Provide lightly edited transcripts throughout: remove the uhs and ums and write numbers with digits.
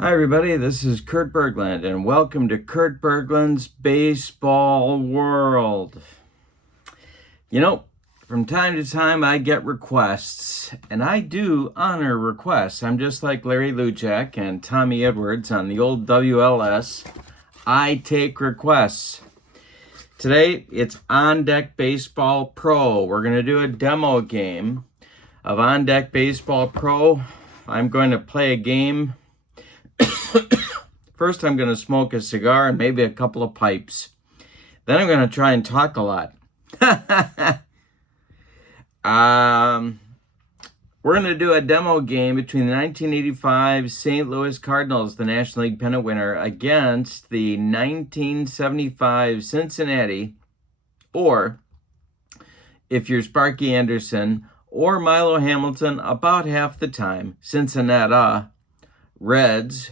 Hi everybody, this is Kurt Berglund and welcome to Kurt Berglund's Baseball World. You know, from time to time I get requests, and I do honor requests. I'm just like Larry Lujack and Tommy Edwards on the old WLS. I take requests. Today it's OnDeck Baseball Pro. We're going to do a demo game of OnDeck Baseball Pro. I'm going to play a game. First, I'm going to smoke a cigar and maybe a couple of pipes. Then I'm going to try and talk a lot. We're going to do a demo game between the 1985 St. Louis Cardinals, the National League pennant winner, against the 1975 Cincinnati, or if you're Sparky Anderson or Milo Hamilton, about half the time, Cincinnati Reds,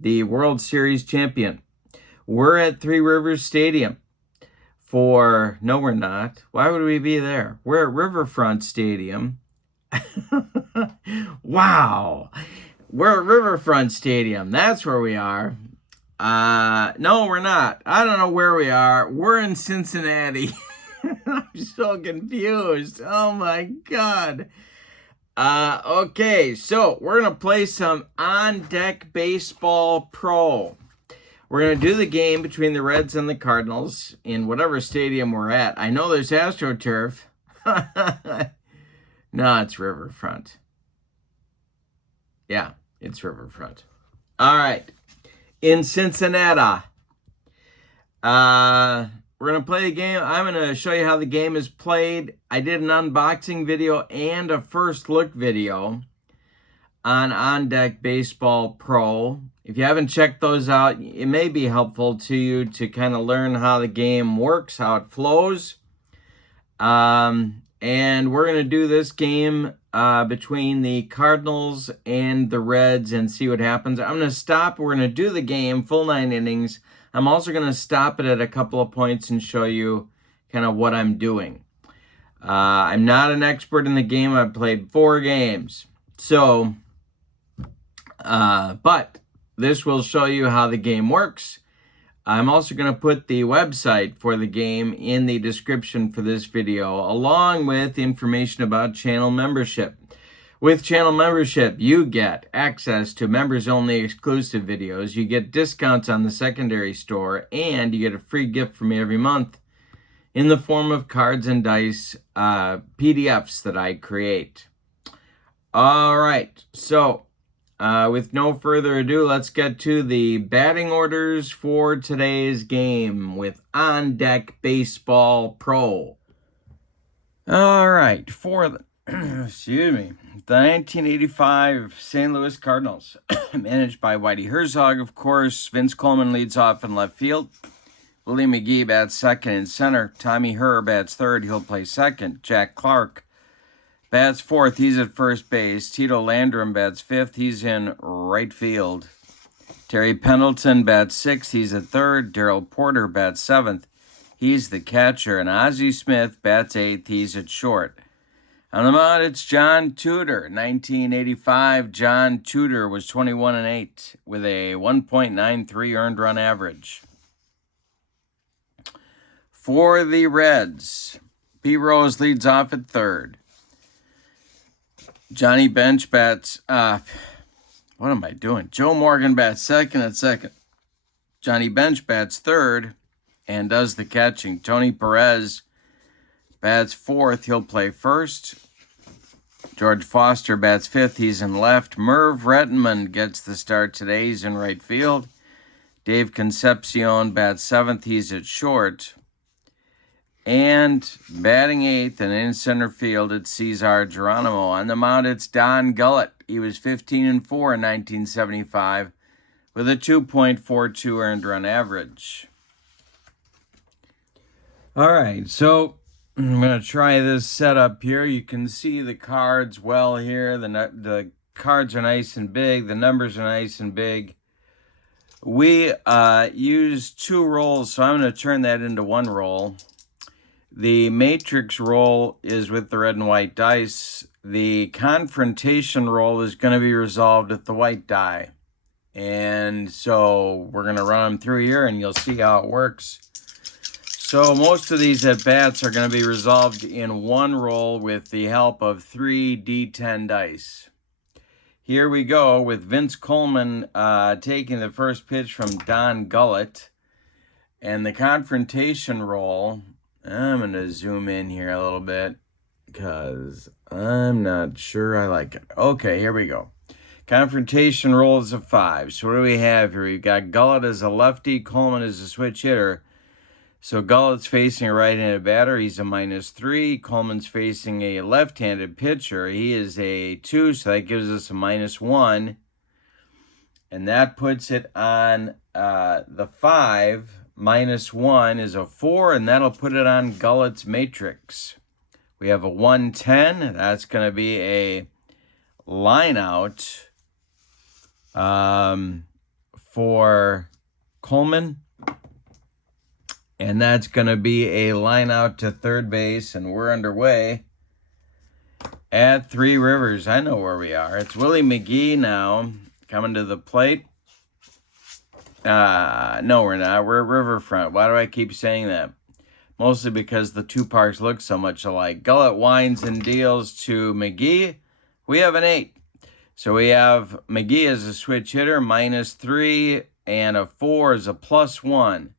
the World Series champion. We're at Three Rivers Stadium no, we're not. Why would we be there? We're at Riverfront Stadium. Wow. We're at Riverfront Stadium. That's where we are. No, we're not. I don't know where we are. We're in Cincinnati. I'm so confused. Oh my God. Okay, so we're going to play some OnDeck Baseball Pro. We're going to do the game between the Reds and the Cardinals in whatever stadium we're at. I know there's AstroTurf. No, it's Riverfront. Yeah, it's Riverfront. All right, in Cincinnati. We're going to play a game. I'm going to show you how the game is played. I did an unboxing video and a first look video on OnDeck Baseball Pro. If you haven't checked those out, it may be helpful to you to kind of learn how the game works, how it flows. And we're going to do this game between the Cardinals and the Reds and see what happens. I'm going to stop. We're going to do the game, full 9 innings. I'm also going to stop it at a couple of points and show you kind of what I'm doing. I'm not an expert in the game. I've played 4 games. So, but this will show you how the game works. I'm also going to put the website for the game in the description for this video, along with information about channel membership. With channel membership, you get access to members-only exclusive videos, you get discounts on the secondary store, and you get a free gift from me every month in the form of cards and dice PDFs that I create. All right, so with no further ado, let's get to the batting orders for today's game with OnDeck Baseball Pro. All right, for the excuse me, the 1985 St. Louis Cardinals, managed by Whitey Herzog, of course. Vince Coleman leads off in left field. Willie McGee bats second in center. Tommy Herr bats third. He'll play second. Jack Clark bats fourth. He's at first base. Tito Landrum bats fifth. He's in right field. Terry Pendleton bats sixth. He's at third. Darrell Porter bats seventh. He's the catcher. And Ozzie Smith bats eighth. He's at short. On the mound, it's John Tudor. 1985, John Tudor was 21-8 with a 1.93 earned run average. For the Reds, Pete Rose leads off at third. Johnny Bench bats, what am I doing? Joe Morgan bats second at second. Johnny Bench bats third and does the catching. Tony Perez bats fourth. He'll play first. George Foster bats fifth. He's in left. Merv Rettenman gets the start today. He's in right field. Dave Concepcion bats seventh. He's at short. And batting eighth and in center field, it's Cesar Geronimo. On the mound, it's Don Gullett. He was 15-4 in 1975 with a 2.42 earned run average. All right, so I'm going to try this setup here. You can see the cards well here. The cards are nice and big. The numbers are nice and big. We use 2 rolls, so I'm going to turn that into 1 roll. The matrix roll is with the red and white dice. The confrontation roll is going to be resolved with the white die. And so we're going to run them through here and you'll see how it works. So most of these at-bats are going to be resolved in one roll with the help of 3 D10 dice. Here we go with Vince Coleman taking the first pitch from Don Gullett. And the confrontation roll, I'm going to zoom in here a little bit because I'm not sure I like it. Okay, here we go. Confrontation roll is a 5. So what do we have here? We've got Gullett as a lefty, Coleman as a switch hitter. So Gullett's facing a right-handed batter. He's a -3. Coleman's facing a left-handed pitcher. He is a 2, so that gives us a -1. And that puts it on the 5. -1 is a 4, and that'll put it on Gullett's matrix. We have a 1-10. That's going to be a line out for Coleman. And that's going to be a line out to third base, and we're underway at Three Rivers. I know where we are. It's Willie McGee now coming to the plate. No, we're not. We're at Riverfront. Why do I keep saying that? Mostly because the two parks look so much alike. Gullett winds and deals to McGee. We have an 8. So we have McGee as a switch hitter, -3, and a 4 is a +1.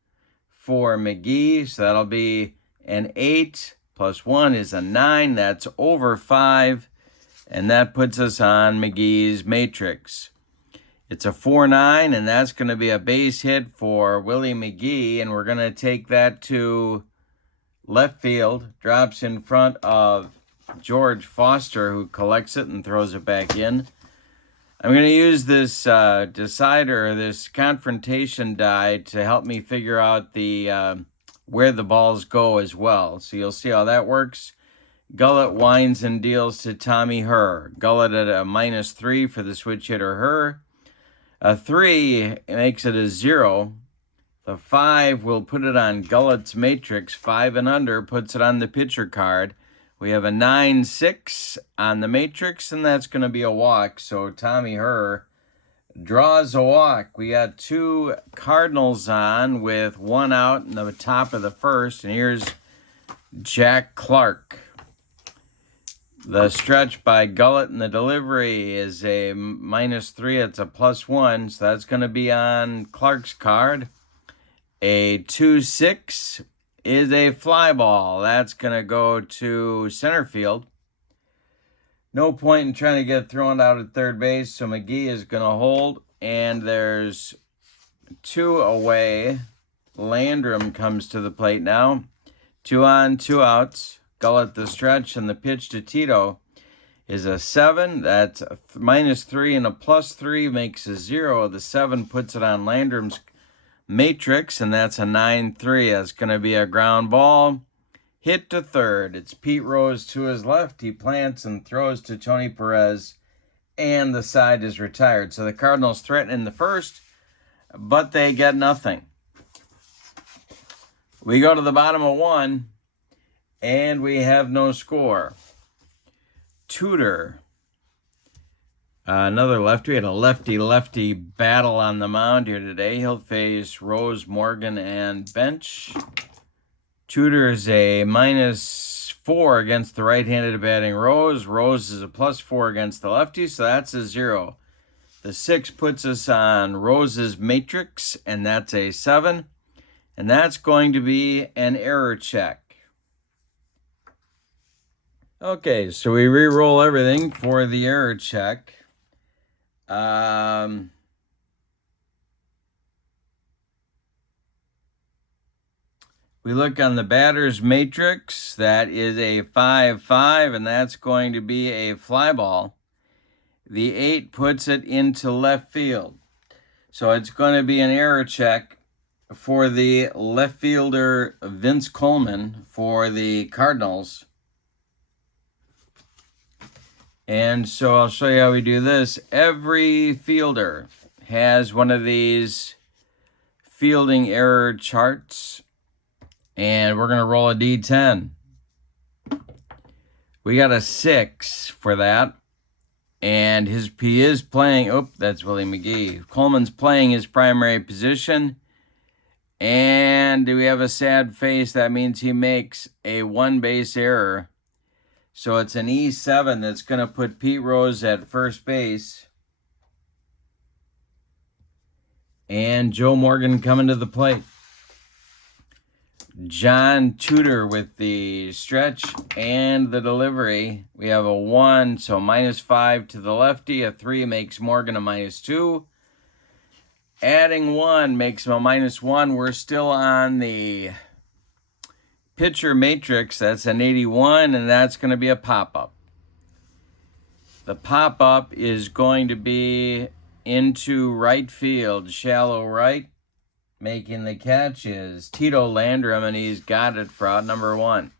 For McGee, so that'll be an 8 plus 1 is a 9. That's over 5, and that puts us on McGee's matrix. It's a 4-9, and that's going to be a base hit for Willie McGee, and we're going to take that to left field. Drops in front of George Foster, who collects it and throws it back in. I'm going to use this decider, this confrontation die, to help me figure out the where the balls go as well. So you'll see how that works. Gullett winds and deals to Tommy Herr. Gullett at a -3 for the switch hitter Herr. A 3 makes it a 0. The 5 will put it on Gullett's matrix. 5 and under puts it on the pitcher card. We have a 9-6 on the matrix, and that's going to be a walk. So Tommy Herr draws a walk. We got 2 Cardinals on with 1 out in the top of the first. And here's Jack Clark. The stretch by Gullett and the delivery is a -3. It's a +1. So that's going to be on Clark's card. A 2-6 is a fly ball. That's going to go to center field. No point in trying to get thrown out at third base, so McGee is going to hold, and there's 2 away. Landrum comes to the plate now. 2 on, 2 outs. Gullett the stretch, and the pitch to Tito is a 7. That's a -3, and a +3 makes a 0. The 7 puts it on Landrum's matrix, and that's a 9-3. That's going to be a ground ball. Hit to third. It's Pete Rose to his left. He plants and throws to Tony Perez, and the side is retired. So the Cardinals threaten in the first, but they get nothing. We go to the bottom of 1, and we have no score. Tudor, another lefty. We had a lefty-lefty battle on the mound here today. He'll face Rose, Morgan, and Bench. Tudor is a -4 against the right-handed batting Rose. Rose is a +4 against the lefty, so that's a 0. The 6 puts us on Rose's matrix, and that's a 7. And that's going to be an error check. Okay, so we re-roll everything for the error check. We look on the batter's matrix. That is a 5-5, and that's going to be a fly ball. The 8 puts it into left field. So it's going to be an error check for the left fielder Vince Coleman for the Cardinals. And so I'll show you how we do this. Every fielder has one of these fielding error charts, and we're going to roll a D10. We got a 6 for that. And he is playing, oh, that's Willie McGee. Coleman's playing his primary position. And do we have a sad face? That means he makes a one-base error. So it's an E7 that's going to put Pete Rose at first base. And Joe Morgan coming to the plate. John Tudor with the stretch and the delivery. We have a 1, so -5 to the lefty. A 3 makes Morgan a -2. Adding 1 makes him a -1. We're still on the pitcher matrix. That's an 81, and that's going to be a pop-up. The pop-up is going to be into right field, shallow right. Making the catch is Tito Landrum, and he's got it for out number 1.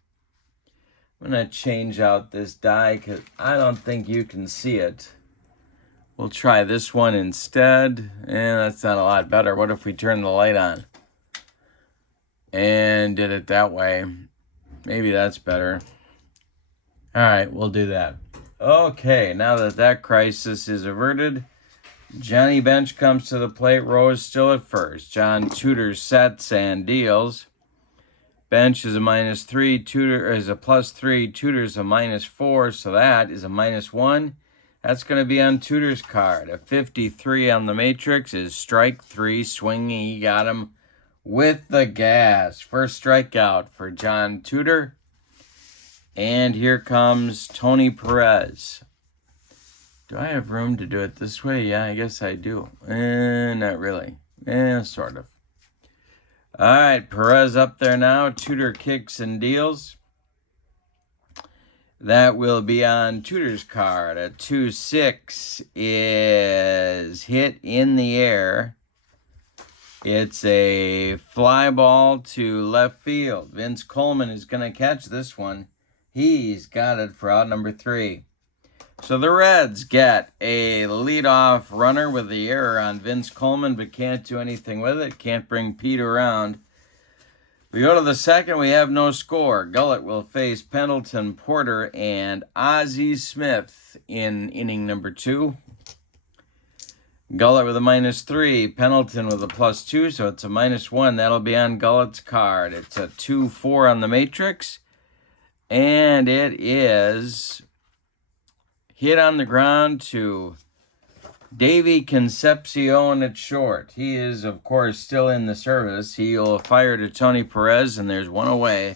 I'm going to change out this die because I don't think you can see it. We'll try this one instead. That's not a lot better. What if we turn the light on and did it that way? Maybe that's better. All right, we'll do that. Okay, now that crisis is averted, Johnny Bench comes to the plate. Rose still at first. John Tudor sets and deals. Bench is a -3. Tudor is a +3. Tudor's a -4. So that is a -1. That's going to be on Tudor's card. A 53 on the matrix is strike 3. Swinging. He got him with the gas. First strikeout for John Tudor. And here comes Tony Perez. Do I have room to do it this way? Yeah, I guess I do. Not really. Sort of. All right, Perez up there now. Tudor kicks and deals. That will be on Tudor's card. A 2-6 is hit in the air. It's a fly ball to left field. Vince Coleman is going to catch this one. He's got it for out number 3. So the Reds get a leadoff runner with the error on Vince Coleman, but can't do anything with it. Can't bring Pete around. We go to the second. We have no score. Gullett will face Pendleton, Porter, and Ozzie Smith in inning number 2. Gullett with a -3. Pendleton with a +2, so it's a -1. That'll be on Gullett's card. It's a 2-4 on the matrix. And it is hit on the ground to Davey Concepcion at short. He is, of course, still in the service. He'll fire to Tony Perez, and there's one away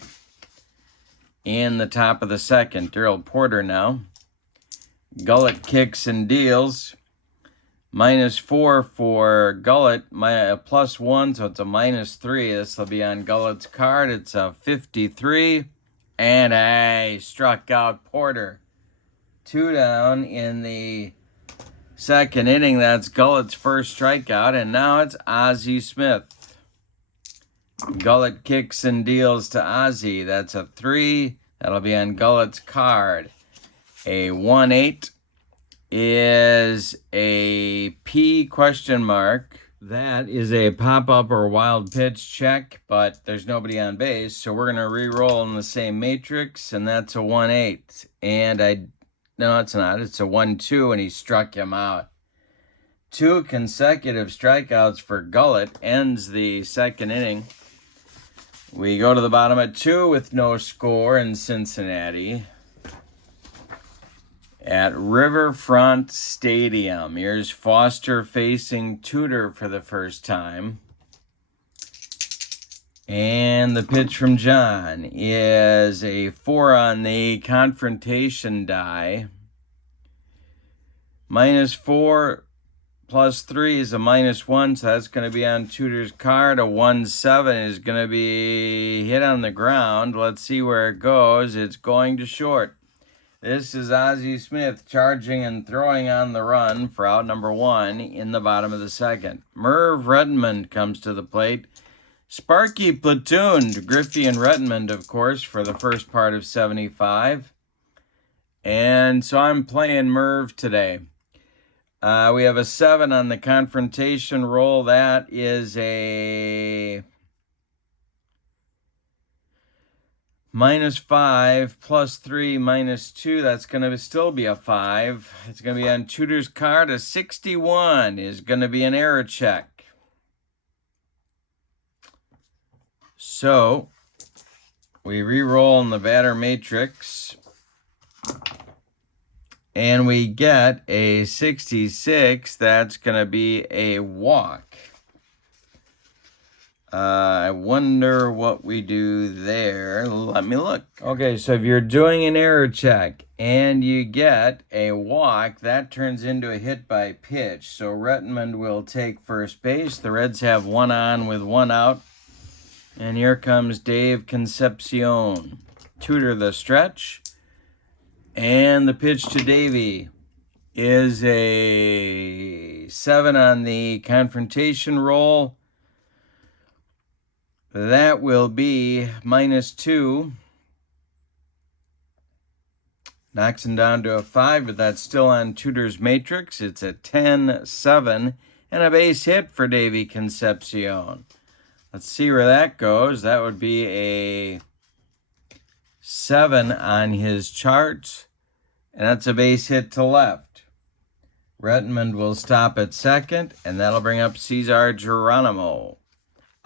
in the top of the second. Daryl Porter now. Gullett kicks and deals. -4 for Gullett, a +1, so it's a -3. This will be on Gullett's card. It's a 53, and I struck out Porter. 2 down in the second inning. That's Gullett's first strikeout, and now it's Ozzie Smith. Gullett kicks and deals to Ozzie. That's a 3. That'll be on Gullett's card. A 1-8 is a P ? That is a pop-up or wild pitch check, but there's nobody on base, so we're going to re-roll in the same matrix, and that's a 1-8. And no, it's not. It's a 1-2, and he struck him out. 2 consecutive strikeouts for Gullett ends the second inning. We go to the bottom at 2 with no score in Cincinnati at Riverfront Stadium. Here's Foster facing Tudor for the first time. And the pitch from John is a 4 on the confrontation die. -4 +3 is a -1, so that's going to be on Tudor's card. A 1-7 is going to be hit on the ground. Let's see where it goes. It's going to short. This is Ozzie Smith charging and throwing on the run for out number 1 in the bottom of the second. Merv Redmond comes to the plate. Sparky platooned Griffey and Redmond, of course, for the first part of 75. And so I'm playing Merv today. We have a 7 on the confrontation roll. That is a -5 plus 3 minus 2, that's going to still be a 5. It's going to be on Tudor's card. A 61 is going to be an error check. So we re-roll in the batter matrix, and we get a 66. That's going to be a walk. I wonder what we do there. Let me look. Okay, so if you're doing an error check and you get a walk, that turns into a hit by pitch. So Redmond will take first base. The Reds have 1 on with 1 out. And here comes Dave Concepcion. Tudor the stretch. And the pitch to Davey is a 7 on the confrontation roll. That will be -2. Knocks him down to a 5, but that's still on Tudor's matrix. It's a 10-7 and a base hit for Davey Concepcion. Let's see where that goes. That would be a 7 on his chart, and that's a base hit to left. Redmond will stop at second, and that'll bring up Cesar Geronimo.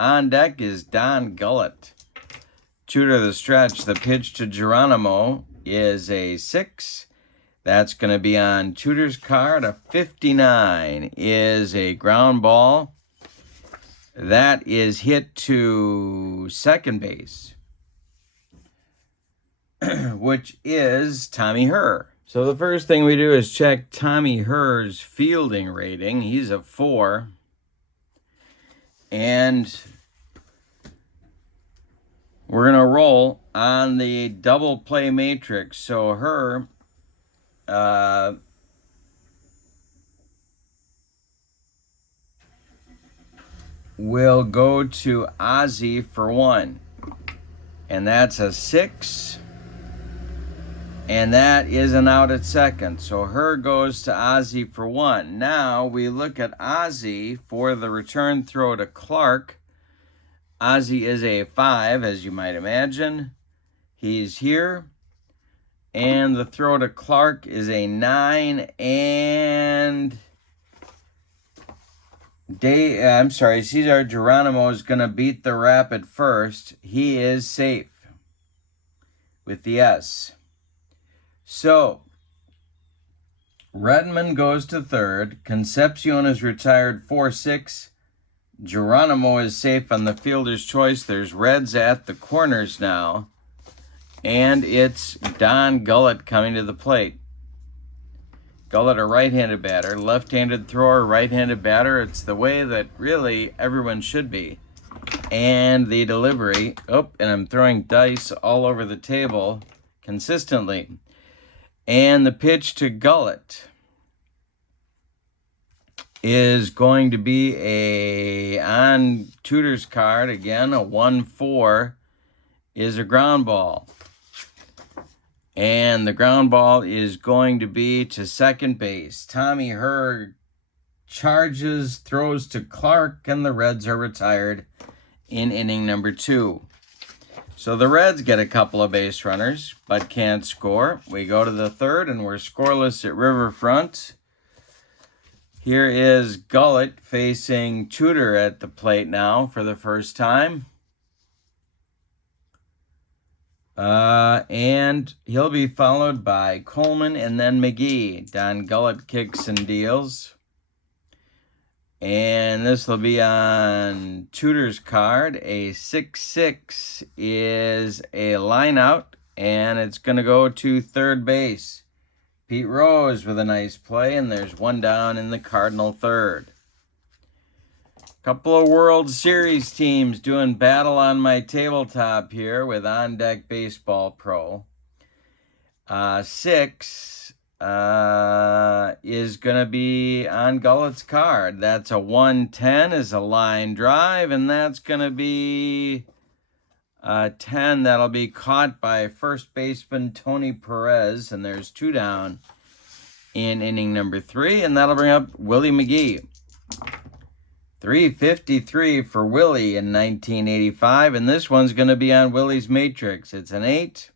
On deck is Don Gullett. Tudor the stretch. The pitch to Geronimo is a 6. That's going to be on Tudor's card. A 59 is a ground ball. That is hit to second base, which is Tommy Herr. So the first thing we do is check Tommy Herr's fielding rating. He's a 4. And we're going to roll on the double play matrix. So Herr will go to Ozzie for 1. And that's a 6. And that is an out at second. So Herr goes to Ozzie for 1. Now we look at Ozzie for the return throw to Clark. Ozzie is a 5, as you might imagine. He's here. And the throw to Clark is a 9. And Cesar Geronimo is going to beat the rap at first. He is safe with the S. So, Redmond goes to third. Concepcion is retired 4-6. Geronimo is safe on the fielder's choice. There's Reds at the corners now. And it's Don Gullett coming to the plate. Gullett, a right-handed batter. Left-handed thrower, right-handed batter. It's the way that really everyone should be. And the delivery. Oh, and I'm throwing dice all over the table consistently. And the pitch to Gullett is going to be on Tudor's card, again, a 1-4 is a ground ball. And the ground ball is going to be to second base. Tommy Herr charges, throws to Clark, and the Reds are retired in inning number 2. So the Reds get a couple of base runners, but can't score. We go to the third, and we're scoreless at Riverfront. Here is Gullett facing Tudor at the plate now for the first time. And he'll be followed by Coleman and then McGee. Don Gullett kicks and deals. And this will be on Tudor's card. A 6-6 is a line out, and it's going to go to third base. Pete Rose with a nice play, and there's 1 down in the Cardinal third. Couple of World Series teams doing battle on my tabletop here with OnDeck Baseball Pro. 6 is going to be on Gullett's card. That's a 110 is a line drive, and that's going to be 10. That'll be caught by first baseman Tony Perez, and there's 2 down in inning number 3, and that'll bring up Willie McGee. 353 for Willie in 1985, and this one's going to be on Willie's matrix. It's an 8.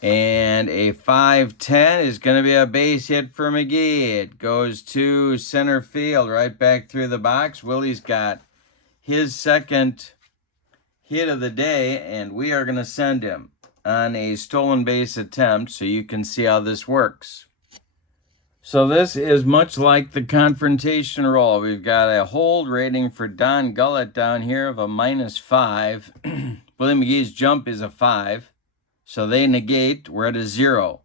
And a 510 is going to be a base hit for McGee. It goes to center field, right back through the box. Willie's got his second hit of the day, and we are going to send him on a stolen base attempt so you can see how this works. So this is much like the confrontation roll. We've got a hold rating for Don Gullett down here of a -5. Willie McGee's jump is a 5. So they negate. We're at a 0.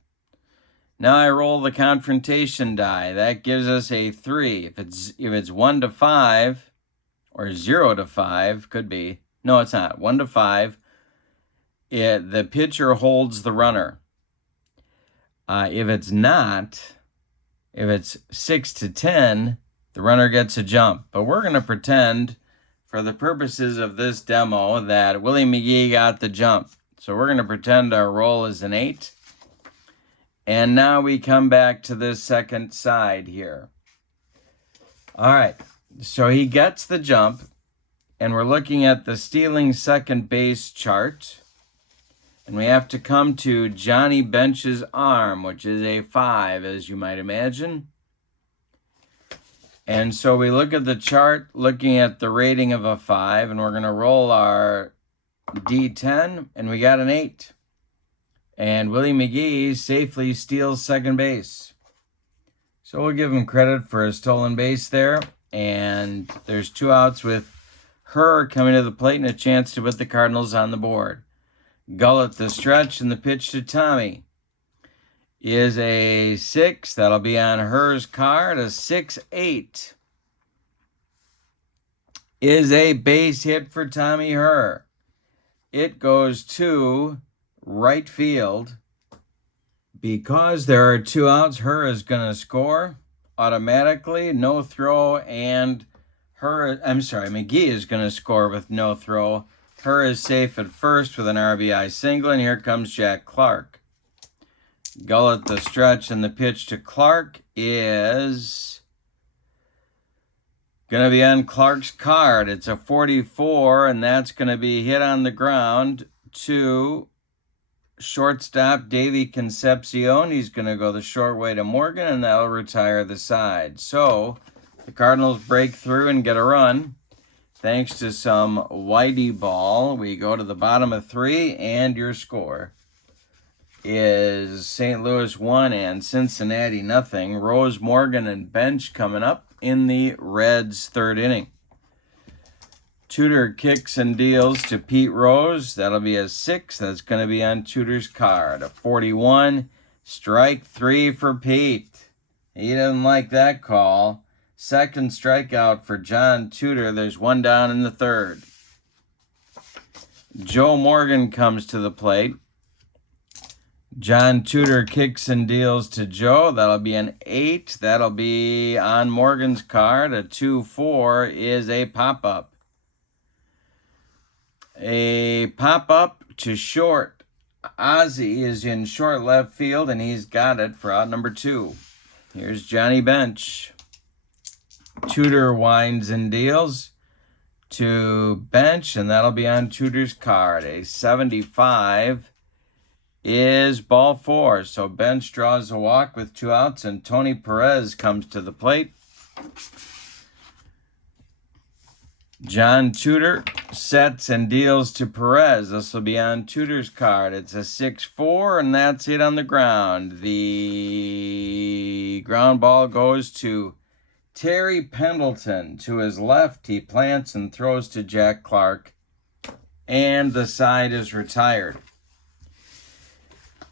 Now I roll the confrontation die. That gives us a 3. If it's 1 to 5, or 0 to 5, could be. No, it's not. 1 to 5. The pitcher holds the runner. If it's not, if it's 6 to 10, the runner gets a jump. But we're going to pretend, for the purposes of this demo, that Willie McGee got the jump. So we're going to pretend our roll is an 8. And now we come back to this second side here. All right. So he gets the jump. And we're looking at the stealing second base chart. And we have to come to Johnny Bench's arm, which is a 5, as you might imagine. And so we look at the chart, looking at the rating of a 5. And we're going to roll our D10, and we got an 8. And Willie McGee safely steals second base. So we'll give him credit for a stolen base there. And there's 2 outs with Herr coming to the plate and a chance to put the Cardinals on the board. Gullett the stretch, and the pitch to Tommy is a 6. That'll be on Herr's card. A 6-8 is a base hit for Tommy Herr. It goes to right field. Because there are 2 outs, Herr is going to score automatically, no throw, and McGee is going to score with no throw. Herr is safe at first with an RBI single, and here comes Jack Clark. Gullett the stretch, and the pitch to Clark is going to be on Clark's card. It's a 44, and that's going to be hit on the ground to shortstop Davey Concepcion. He's going to go the short way to Morgan, and that'll retire the side. So the Cardinals break through and get a run. Thanks to some Whitey ball, we go to the bottom of 3, and your score is St. Louis 1 and Cincinnati nothing. Rose, Morgan, and Bench coming up in the Reds' 3rd inning. Tudor kicks and deals to Pete Rose. That'll be a 6. That's going to be on Tudor's card. A 41. Strike 3 for Pete. He doesn't like that call. Second strikeout for John Tudor. There's 1 down in the 3rd. Joe Morgan comes to the plate. John Tudor kicks and deals to Joe. That'll be an 8. That'll be on Morgan's card. A 2-4 is a pop-up. A pop-up to short. Ozzie is in short left field, and he's got it for out number 2. Here's Johnny Bench. Tudor winds and deals to Bench, and that'll be on Tudor's card. A 75 is ball 4. So Bench draws a walk with 2 outs, and Tony Perez comes to the plate. John Tudor sets and deals to Perez. This will be on Tudor's card. It's a 6-4, and that's it on the ground. The ground ball goes to Terry Pendleton. To his left, he plants and throws to Jack Clark, and the side is retired.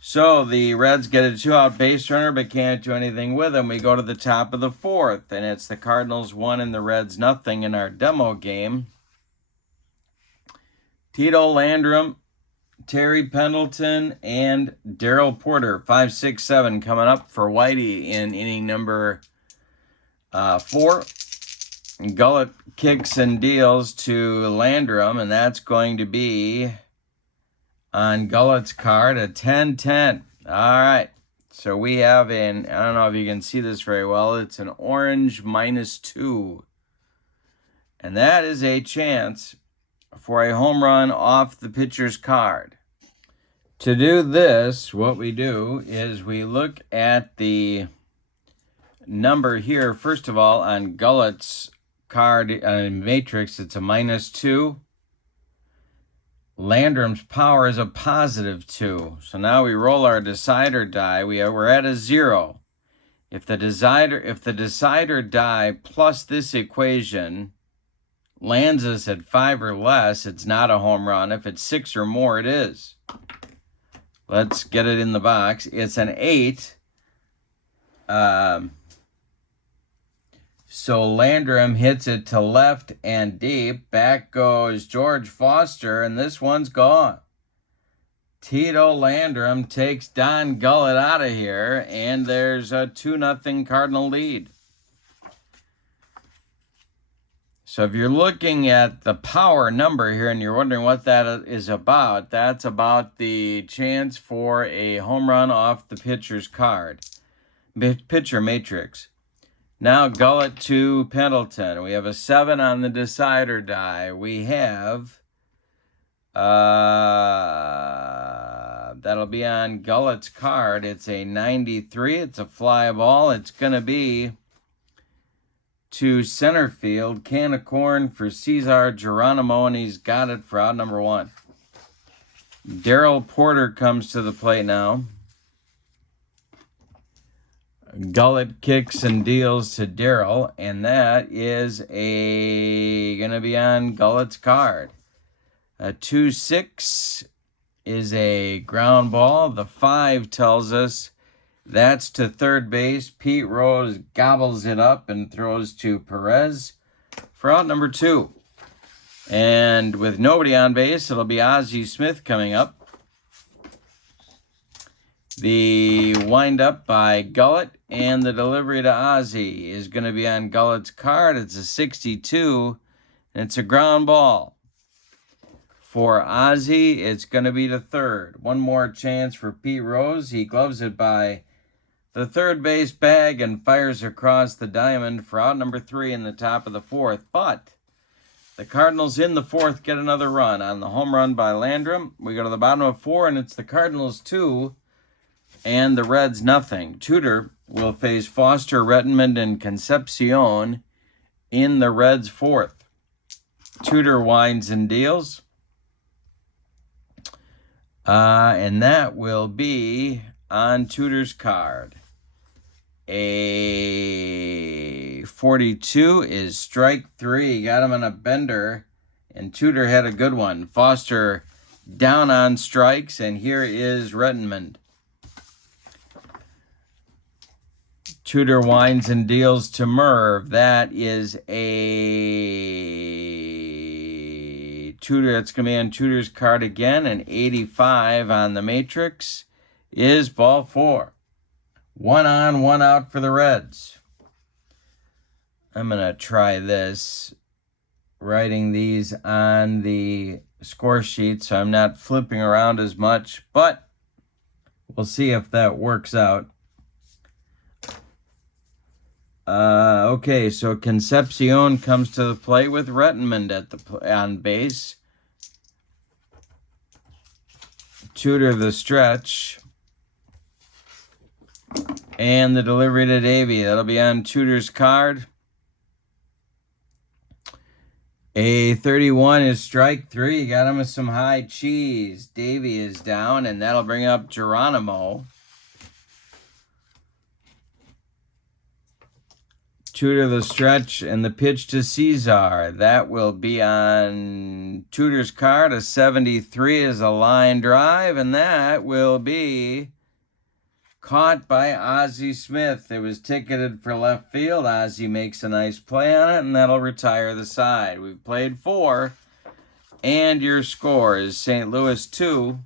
So the Reds get a 2-out base runner, but can't do anything with him. We go to the top of the 4th, and it's the Cardinals 1 and the Reds nothing in our demo game. Tito Landrum, Terry Pendleton, and Darrell Porter, 5, 6, 7, coming up for Whitey in inning number 4. Gullett kicks and deals to Landrum, and that's going to be on Gullett's card, a 10-10. All right. So we have I don't know if you can see this very well, it's an orange -2. And that is a chance for a home run off the pitcher's card. To do this, what we do is we look at the number here. First of all, on Gullett's card matrix, it's a -2. Landrum's power is a +2. So now we roll our decider die. We're at a 0. If the decider die plus this equation lands us at 5 or less, it's not a home run. If it's 6 or more, it is. Let's get it in the box. It's an 8. So Landrum hits it to left and deep. Back goes George Foster, and this one's gone. Tito Landrum takes Don Gullett out of here, and there's a 2-0 Cardinal lead. So if you're looking at the power number here and you're wondering what that is about, that's about the chance for a home run off the pitcher's card, pitcher matrix. Now Gullett to Pendleton. We have a 7 on the decider die. We have, that'll be on Gullett's card. It's a 93. It's a fly ball. It's going to be to center field. Can of corn for Cesar Geronimo, and he's got it for out number 1. Darrell Porter comes to the plate now. Gullett kicks and deals to Darrell, and that is going to be on Gullett's card. A 2-6 is a ground ball. The 5 tells us that's to third base. Pete Rose gobbles it up and throws to Perez for out number 2. And with nobody on base, it'll be Ozzie Smith coming up. The windup by Gullett and the delivery to Ozzie is going to be on Gullett's card. It's a 62, and it's a ground ball. For Ozzie, it's going to be to third. One more chance for Pete Rose. He gloves it by the third base bag and fires across the diamond for out number 3 in the top of the 4th. But the Cardinals in the 4th get another run on the home run by Landrum. We go to the bottom of 4, and it's the Cardinals 2 and the Reds nothing. Tudor will face Foster, Rettenmund, and Concepcion in the Reds 4th. Tudor winds and deals. And that will be on Tudor's card. A 42 is strike 3. Got him on a bender, and Tudor had a good one. Foster down on strikes, and here is Rettenmund. Tudor winds and deals to Merv. That is a Tudor. It's going to be on Tudor's card again. An 85 on the matrix is ball 4. 1 on, 1 out for the Reds. I'm going to try this, writing these on the score sheet so I'm not flipping around as much, but we'll see if that works out. Okay, so Concepcion comes to the plate with Rettenmund on base. Tudor the stretch. And the delivery to Davey. That'll be on Tudor's card. A 31 is strike 3. Got him with some high cheese. Davey is down, and that'll bring up Geronimo. Tudor the stretch and the pitch to Cesar. That will be on Tudor's card. A 73 is a line drive, and that will be caught by Ozzie Smith. It was ticketed for left field. Ozzie makes a nice play on it, and that'll retire the side. We've played 4, and your score is St. Louis 2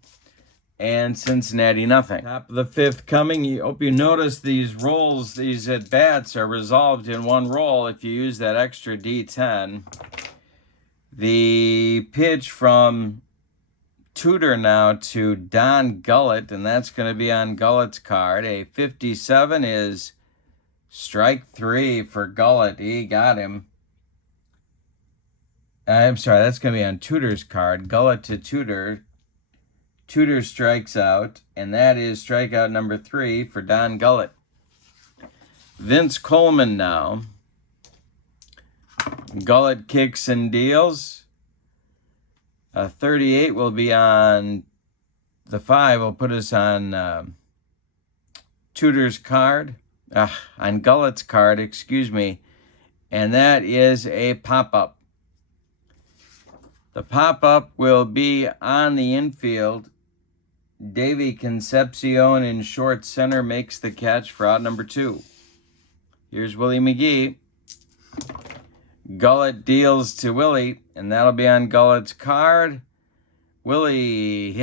and Cincinnati nothing. Top of the 5th coming. You hope you notice these rolls, these at-bats are resolved in one roll if you use that extra D10. The pitch from Tudor now to Don Gullett, and that's going to be on Gullett's card. A 57 is strike 3 for Gullett. He got him. I'm sorry, that's going to be on Tudor's card. Gullett to Tudor. Tudor strikes out, and that is strikeout number 3 for Don Gullett. Vince Coleman now. Gullett kicks and deals. 38 will be on the 5. Will put us on Tudor's card. On Gullett's card, excuse me. And that is a pop-up. The pop-up will be on the infield. Davey Concepcion in short center makes the catch for out number 2. Here's Willie McGee. Gullett deals to Willie, and that'll be on Gullett's card. Willie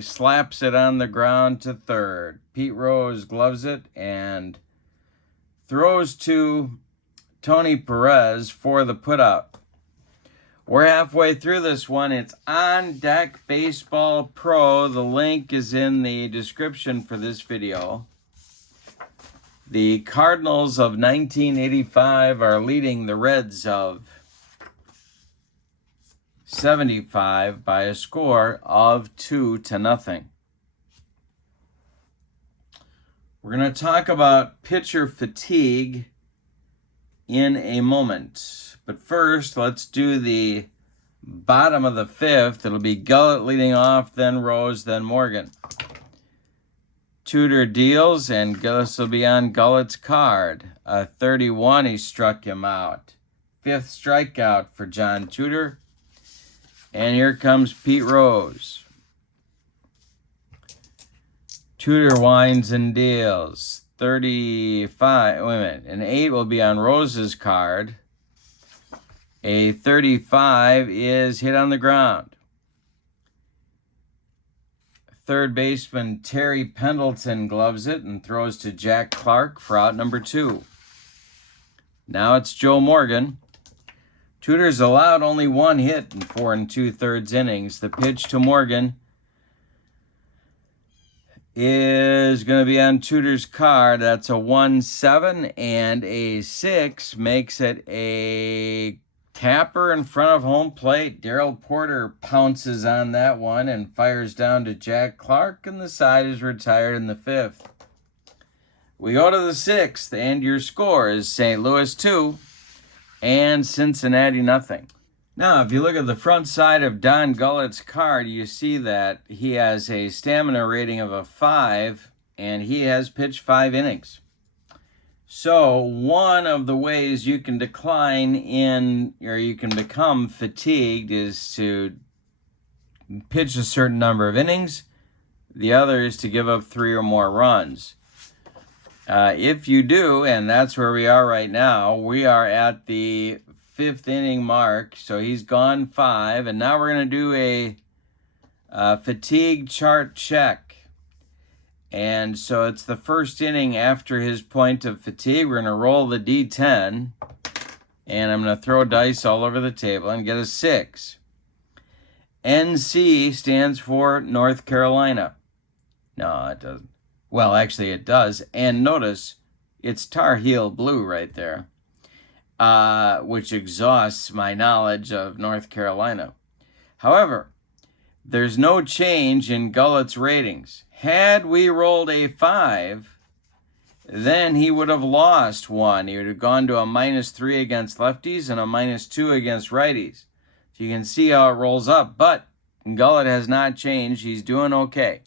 slaps it on the ground to third. Pete Rose gloves it and throws to Tony Perez for the putout. We're halfway through this one. It's OnDeck Baseball Pro. The link is in the description for this video. The Cardinals of 1985 are leading the Reds of 75 by a score of 2-0. We're going to talk about pitcher fatigue in a moment. But first, let's do the bottom of the 5th. It'll be Gullett leading off, then Rose, then Morgan. Tudor deals, and this will be on Gullett's card. 31, he struck him out. 5th strikeout for John Tudor. And here comes Pete Rose. Tudor winds and deals. 35, wait a minute, an 8 will be on Rose's card. A 35 is hit on the ground. Third baseman Terry Pendleton gloves it and throws to Jack Clark for out number 2. Now it's Joe Morgan. Tudor's allowed only 1 hit in 4 2/3 innings. The pitch to Morgan is going to be on Tudor's card. That's a 1-7, and a 6 makes it a tapper in front of home plate. Darryl Porter pounces on that one and fires down to Jack Clark, and the side is retired in the 5th. We go to the 6th, and your score is St. Louis 2 and Cincinnati 0. Now, if you look at the front side of Don Gullett's card, you see that he has a stamina rating of a 5, and he has pitched 5 innings. So one of the ways you can decline you can become fatigued is to pitch a certain number of innings. The other is to give up 3 or more runs. If you do, and that's where we are right now, we are at the 5th inning mark. So he's gone 5, and now we're going to do a fatigue chart check. And so it's the 1st inning after his point of fatigue. We're going to roll the D10, and I'm going to throw dice all over the table and get a 6. NC stands for North Carolina. No, it doesn't. Well, actually it does. And notice it's Tar Heel blue right there, which exhausts my knowledge of North Carolina. However, there's no change in Gullett's ratings. Had we rolled a 5, then he would have lost 1. He would have gone to a -3 against lefties and a -2 against righties. So you can see how it rolls up. But Gullett has not changed. He's doing okay.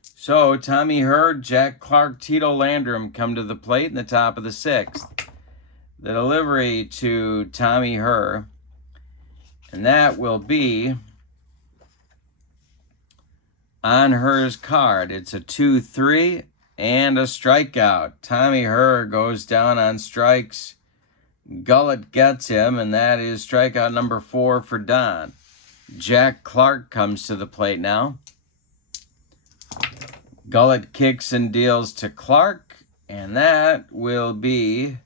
So Tommy Hurd, Jack Clark, Tito Landrum come to the plate in the top of the 6th. The delivery to Tommy Hurd, and that will be on Hurd's card. It's a 2-3 and a strikeout. Tommy Hurd goes down on strikes. Gullett gets him, and that is strikeout number 4 for Don. Jack Clark comes to the plate now. Gullett kicks and deals to Clark, and that will be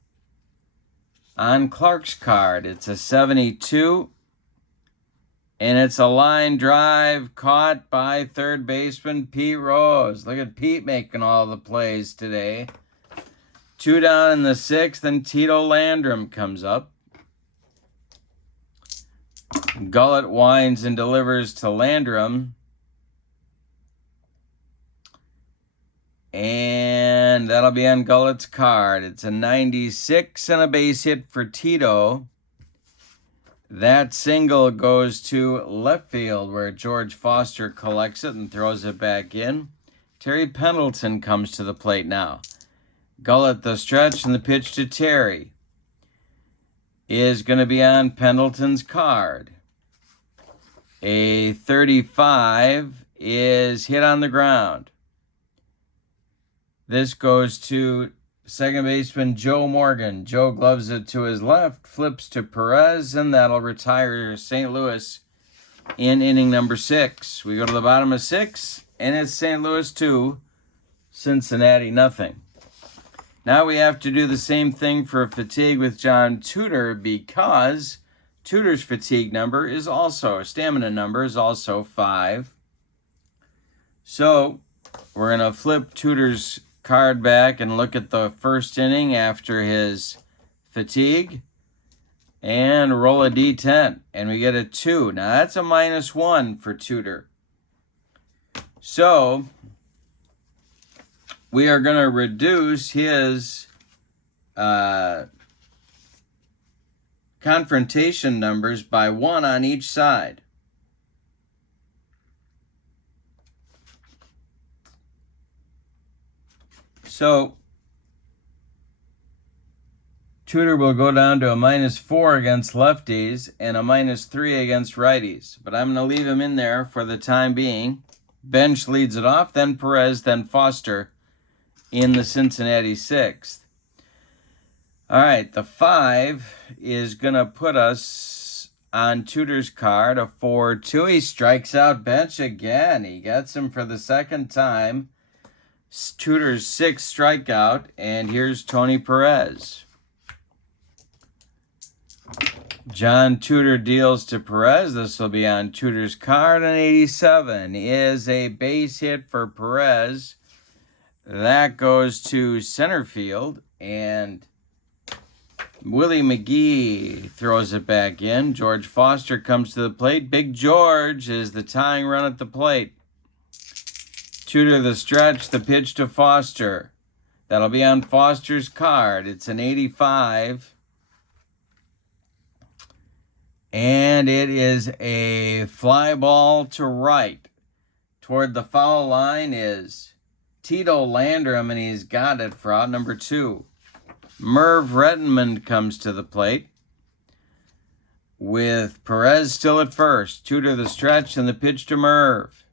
on Clark's card. It's a 72. And it's a line drive caught by third baseman Pete Rose. Look at Pete making all the plays today. 2 down in the 6th, and Tito Landrum comes up. Gullett winds and delivers to Landrum. And that'll be on Gullett's card. It's a 96 and a base hit for Tudor. That single goes to left field where George Foster collects it and throws it back in. Terry Pendleton comes to the plate now. Gullett the stretch, and the pitch to Terry is going to be on Pendleton's card. A 35 is hit on the ground. This goes to second baseman Joe Morgan. Joe gloves it to his left, flips to Perez, and that'll retire St. Louis in inning number 6. We go to the bottom of 6, and it's St. Louis 2, Cincinnati nothing. Now we have to do the same thing for fatigue with John Tudor, because Tudor's fatigue number is also, stamina number is also 5. So we're going to flip Tudor's card back and look at the first inning after his fatigue and roll a D10, and we get a 2. Now that's a -1 for Tudor. So we are going to reduce his confrontation numbers by 1 on each side. So Tudor will go down to a -4 against lefties and a -3 against righties. But I'm going to leave him in there for the time being. Bench leads it off, then Perez, then Foster in the Cincinnati 6th. All right, the 5 is going to put us on Tudor's card, a 4-2. He strikes out Bench again. He gets him for the second time. Tudor's 6th strikeout, and here's Tony Perez. John Tudor deals to Perez. This will be on Tudor's card. An 87 is a base hit for Perez. That goes to center field, and Willie McGee throws it back in. George Foster comes to the plate. Big George is the tying run at the plate. Tudor the stretch, the pitch to Foster. That'll be on Foster's card. It's an 85. And it is a fly ball to right. Toward the foul line is Tito Landrum, and he's got it for out number 2. Merv Rettenmund comes to the plate with Perez still at first. Tudor the stretch, and the pitch to Merv.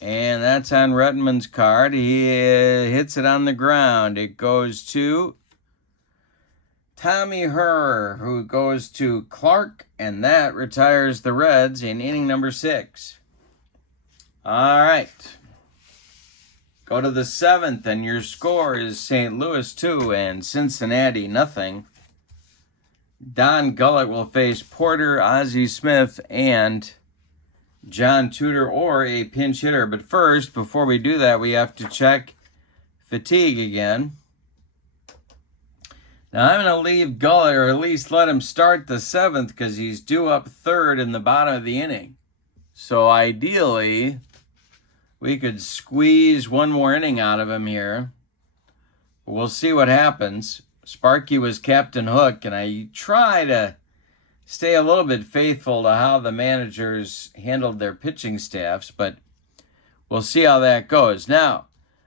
And that's on Rettenmund's card. He hits it on the ground. It goes to Tommy Herr, who goes to Clark, and that retires the Reds in inning number 6. All right. Go to the 7th, and your score is St. Louis 2 and Cincinnati nothing. Don Gullett will face Porter, Ozzie Smith, and John Tudor, or a pinch hitter. But first, before we do that, we have to check fatigue again. Now, I'm going to leave Gullett, or at least let him start the 7th, because he's due up 3rd in the bottom of the inning. So ideally, we could squeeze one more inning out of him here. We'll see what happens. Sparky was Captain Hook, and I try to stay a little bit faithful to how the managers handled their pitching staffs, but we'll see how that goes. Now,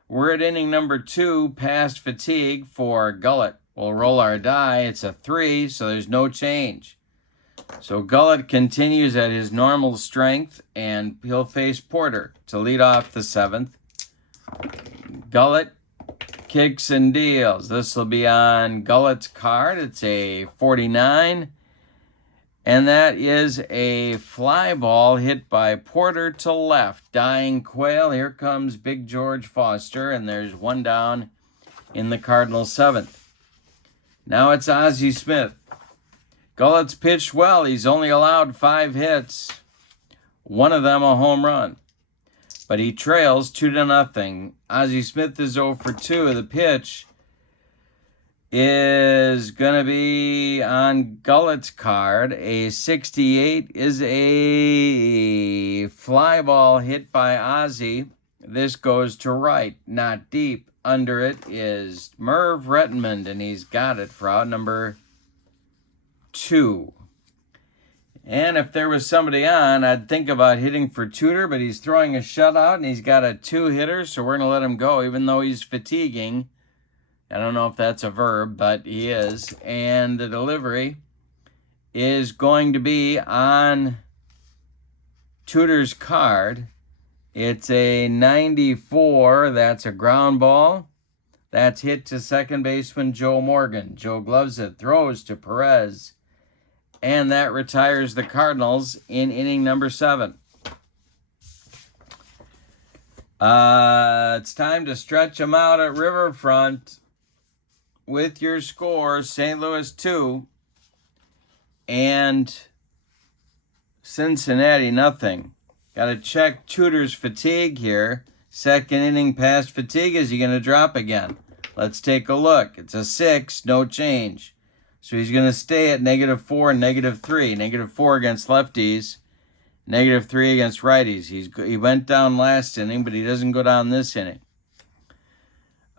we're at inning number 2, past fatigue for Gullett. We'll roll our die. It's a 3, so there's no change. So Gullett continues at his normal strength, and he'll face Porter to lead off the 7th. Gullett kicks and deals. This will be on Gullett's card. It's a 49. And that is a fly ball hit by Porter to left. Dying Quail. Here comes Big George Foster, and there's one down in the Cardinals 7th. Now it's Ozzie Smith. Gullett's pitched well. He's only allowed 5 hits, one of them a home run. But he trails 2-0. Ozzie Smith is 0 for 2. The pitch is going to be on Gullett's card. A 68 is a fly ball hit by Ozzie. This goes to right, not deep. Under it is Merv Rettenmund, and he's got it for out number 2. And if there was somebody on, I'd think about hitting for Tudor, but he's throwing a shutout, and he's got a 2-hitter, so we're going to let him go, even though he's fatiguing. I don't know if that's a verb, but he is. And the delivery is going to be on Tudor's card. It's a 94. That's a ground ball. That's hit to second baseman Joe Morgan. Joe gloves it, throws to Perez. And that retires the Cardinals in inning number 7. It's time to stretch them out at Riverfront with your score. St. Louis 2 and Cincinnati nothing. Got to check Tudor's fatigue here. Second inning past fatigue. Is he going to drop again? Let's take a look. It's a 6, no change. So he's going to stay at -4 and -3. -4 against lefties, -3 against righties. He went down last inning, but he doesn't go down this inning.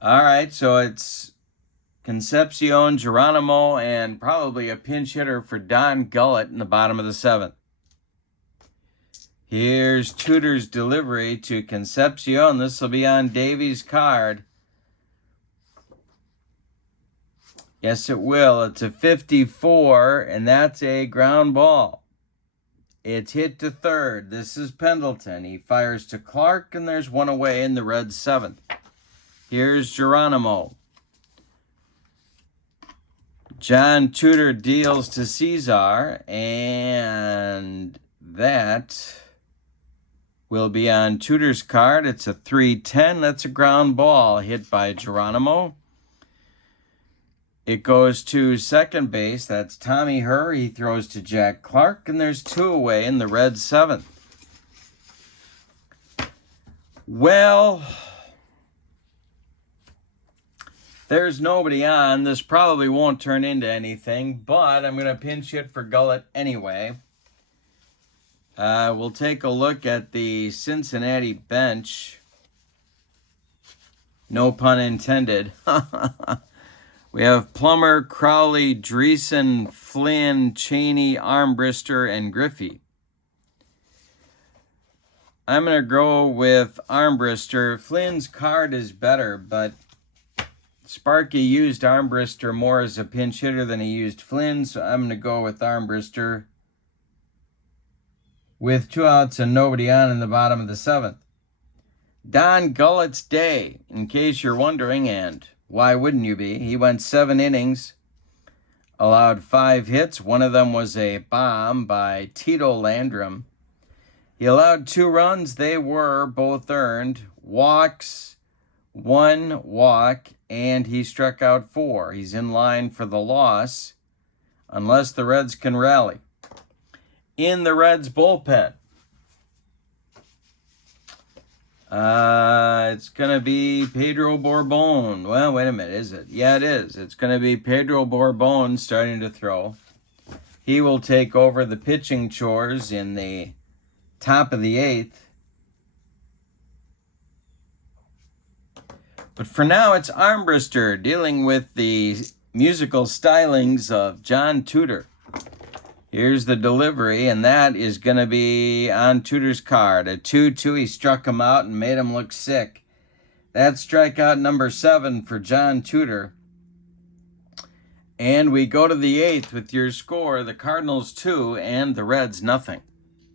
All right, so it's Concepcion, Geronimo, and probably a pinch hitter for Don Gullett in the bottom of the 7th. Here's Tudor's delivery to Concepcion. This will be on Davies' card. Yes, it will. It's a 54, and that's a ground ball. It's hit to third. This is Pendleton. He fires to Clark, and there's one away in the Reds' 7th. Here's Geronimo. John Tudor deals to Cesar, and that will be on Tudor's card. It's a 3-10. That's a ground ball hit by Geronimo. It goes to second base. That's Tommy Herr. He throws to Jack Clark, and there's 2 away in the Reds' 7th. Well, there's nobody on. This probably won't turn into anything, but I'm going to pinch hit for Gullett anyway. We'll take a look at the Cincinnati bench. No pun intended. We have Plummer, Crowley, Dreesen, Flynn, Cheney, Armbrister, and Griffey. I'm going to go with Armbrister. Flynn's card is better, but Sparky used Armbrister more as a pinch hitter than he used Flynn, so I'm going to go with Armbrister with 2 outs and nobody on in the bottom of the 7th. Don Gullett's day, in case you're wondering, and why wouldn't you be? He went 7 innings, allowed 5 hits. One of them was a bomb by Tito Landrum. He allowed 2 runs. They were both earned. Walks, 1 walk, and he struck out 4. He's in line for the loss, unless the Reds can rally. In the Reds bullpen, it's going to be Pedro Borbon. Well, wait a minute, is it? Yeah, it is. It's going to be Pedro Borbon starting to throw. He will take over the pitching chores in the top of the 8th. But for now, it's Armbrister dealing with the musical stylings of John Tudor. Here's the delivery, and that is going to be on Tudor's card. A 2-2, he struck him out and made him look sick. That's strikeout number 7 for John Tudor. And we go to the 8th with your score, the Cardinals 2 and the Reds nothing.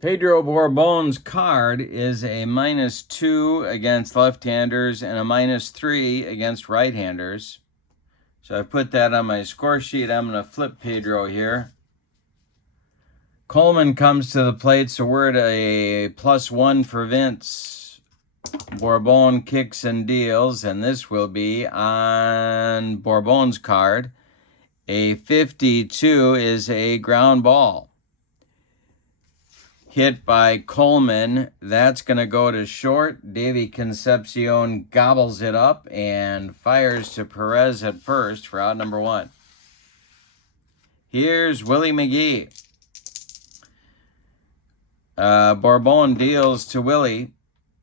Pedro Borbon's card is a -2 against left-handers and a -3 against right-handers. So I put that on my score sheet. I'm going to flip Pedro here. Coleman comes to the plate, so we're at a +1 for Vince. Borbon kicks and deals, and this will be on Borbon's card. A 52 is a ground ball. Hit by Coleman. That's going to go to short. Davy Concepcion gobbles it up and fires to Perez at first for out number 1. Here's Willie McGee. Bourbon deals to Willie.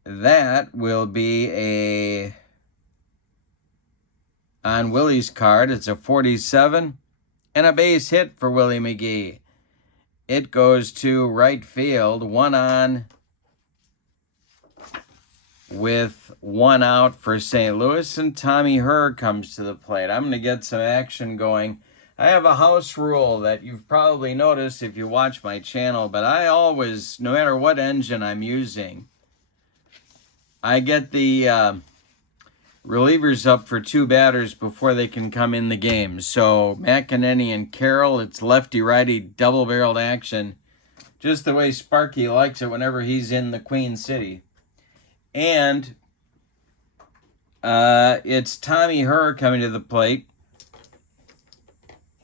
That will be on Willie's card. It's a 47 and a base hit for Willie McGee. It goes to right field, 1 on with 1 out for St. Louis, and Tommy Herr comes to the plate. I'm going to get some action going. I have a house rule that you've probably noticed if you watch my channel, but I always, no matter what engine I'm using, I get the relievers up for 2 batters before they can come in the game. So McEnany and Carroll, it's lefty-righty double-barreled action, just the way Sparky likes it whenever he's in the Queen City. And it's Tommy Herr coming to the plate.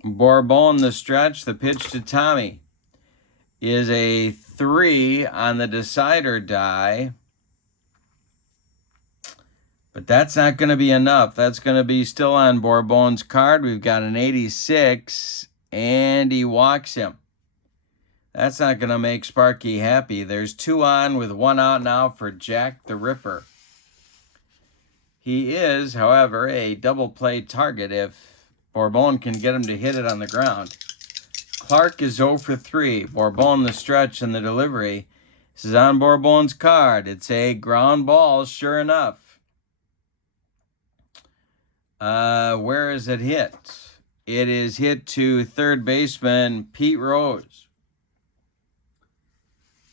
Bourbon the stretch. The pitch to Tommy is a 3 on the decider die. But that's not going to be enough. That's going to be still on Bourbon's card. We've got an 86, and he walks him. That's not going to make Sparky happy. There's 2 on with 1 out now for Jack the Ripper. He is, however, a double play target if Bourbon can get him to hit it on the ground. Clark is 0 for 3. Bourbon the stretch and the delivery. This is on Bourbon's card. It's a ground ball, sure enough. Where is it hit? It is hit to third baseman Pete Rose.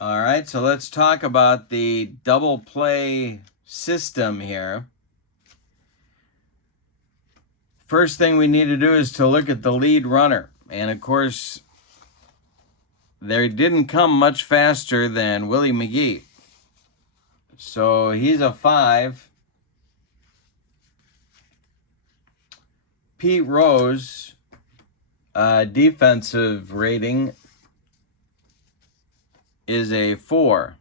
All right, so let's talk about the double play system here. First thing we need to do is to look at the lead runner. And, of course, they didn't come much faster than Willie McGee. So he's a 5. Pete Rose, defensive rating is a 4.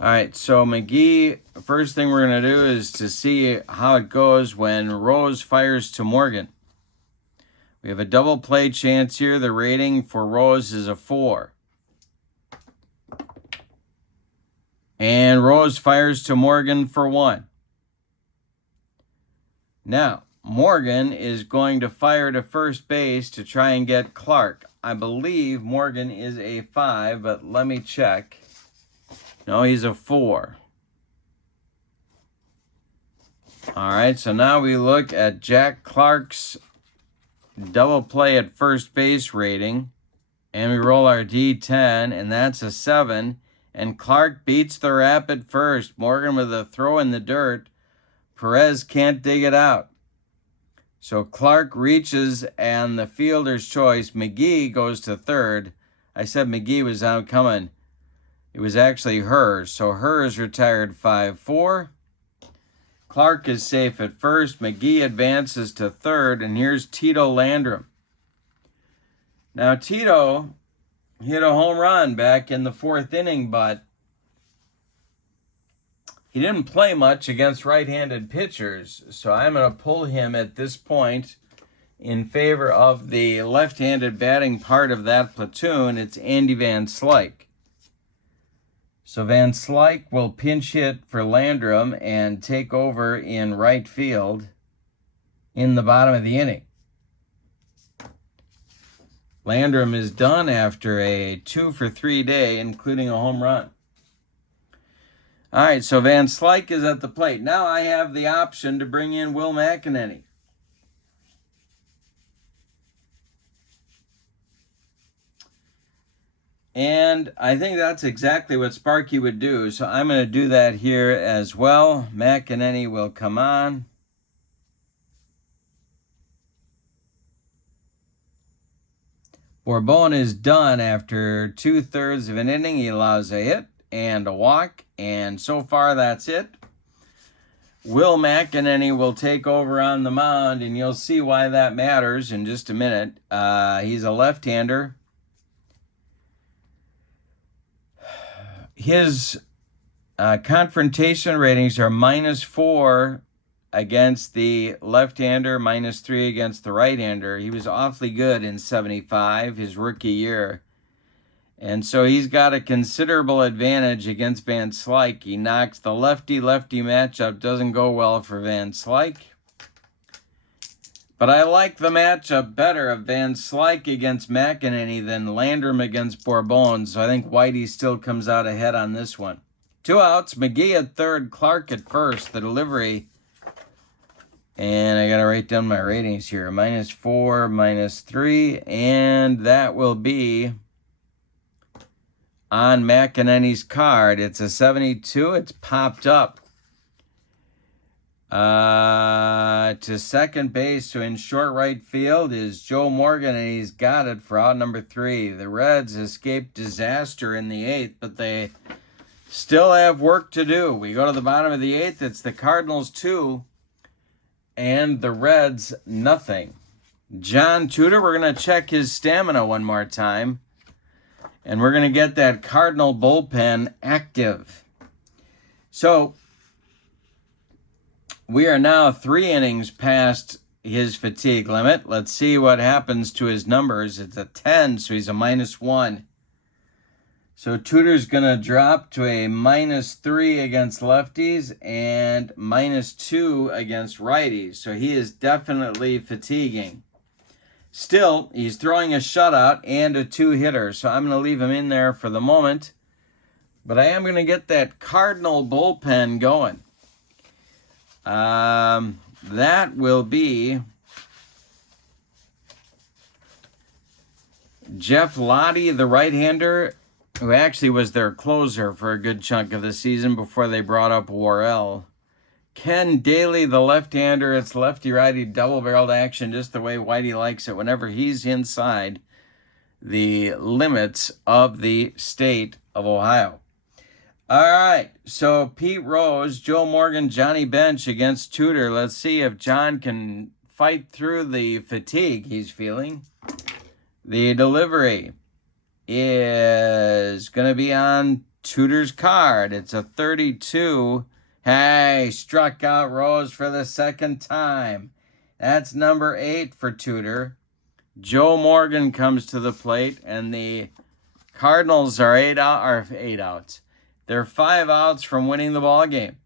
All right, so McGee, first thing we're going to do is to see how it goes when Rose fires to Morgan. We have a double play chance here. The rating for Rose is a 4. And Rose fires to Morgan for 1. Now, Morgan is going to fire to first base to try and get Clark. I believe Morgan is a 5, but let me check. No, he's a 4. All right, so now we look at Jack Clark's double play at first base rating, and we roll our D10, and that's a 7. And Clark beats the rapid first. Morgan with a throw in the dirt. Perez can't dig it out. So Clark reaches, and the fielder's choice, McGee, goes to third. I said McGee was out coming. It was actually Herr. So Herr is retired 5-4. Clark is safe at first. McGee advances to third, and here's Tito Landrum. Now, Tito hit a home run back in the 4th inning, but he didn't play much against right-handed pitchers, so I'm going to pull him at this point in favor of the left-handed batting part of that platoon. It's Andy Van Slyke. So Van Slyke will pinch hit for Landrum and take over in right field in the bottom of the inning. Landrum is done after a 2 for 3 day, including a home run. All right, so Van Slyke is at the plate. Now I have the option to bring in Will McEnany. And I think that's exactly what Sparky would do. So I'm going to do that here as well. McEnany will come on. Bourbon is done after 2/3 of an inning. He allows a hit and a walk, and so far that's it. Will McEnany will take over on the mound, and you'll see why that matters in just a minute. He's a left-hander. His confrontation ratings are -4 against the left-hander, -3 against the right-hander. He was awfully good in 75, his rookie year. And so he's got a considerable advantage against Van Slyke. He knocks the lefty-lefty matchup. Doesn't go well for Van Slyke. But I like the matchup better of Van Slyke against McEnany than Landrum against Bourbon. So I think Whitey still comes out ahead on this one. 2 outs, McGee at third, Clark at first. The delivery. And I got to write down my ratings here. -4, -3. And that will be on McEnany's card. It's a 72. It's popped up to second base. So in short right field is Joe Morgan, and he's got it for out number 3. The Reds escaped disaster in the 8th, but they still have work to do. We go to the bottom of the 8th. It's the Cardinals 2 and the Reds nothing. John Tudor, we're going to check his stamina one more time. And we're going to get that Cardinal bullpen active. So, we are now 3 innings past his fatigue limit. Let's see what happens to his numbers. It's a 10, so he's a -1. So, Tudor's going to drop to a -3 against lefties and -2 against righties. So, he is definitely fatiguing. Still, he's throwing a shutout and a 2-hitter, so I'm going to leave him in there for the moment. But I am going to get that Cardinal bullpen going. That will be Jeff Lottie, the right-hander, who actually was their closer for a good chunk of the season before they brought up Worrell. Ken Daly, the left-hander. It's lefty-righty double-barreled action, just the way Whitey likes it whenever he's inside the limits of the state of Ohio. All right, so Pete Rose, Joe Morgan, Johnny Bench against Tudor. Let's see if John can fight through the fatigue he's feeling. The delivery is going to be on Tudor's card. It's a 32. Hey, struck out Rose for the second time. That's number 8 for Tudor. Joe Morgan comes to the plate, and the Cardinals are 8 outs. They're 5 outs from winning the ball game.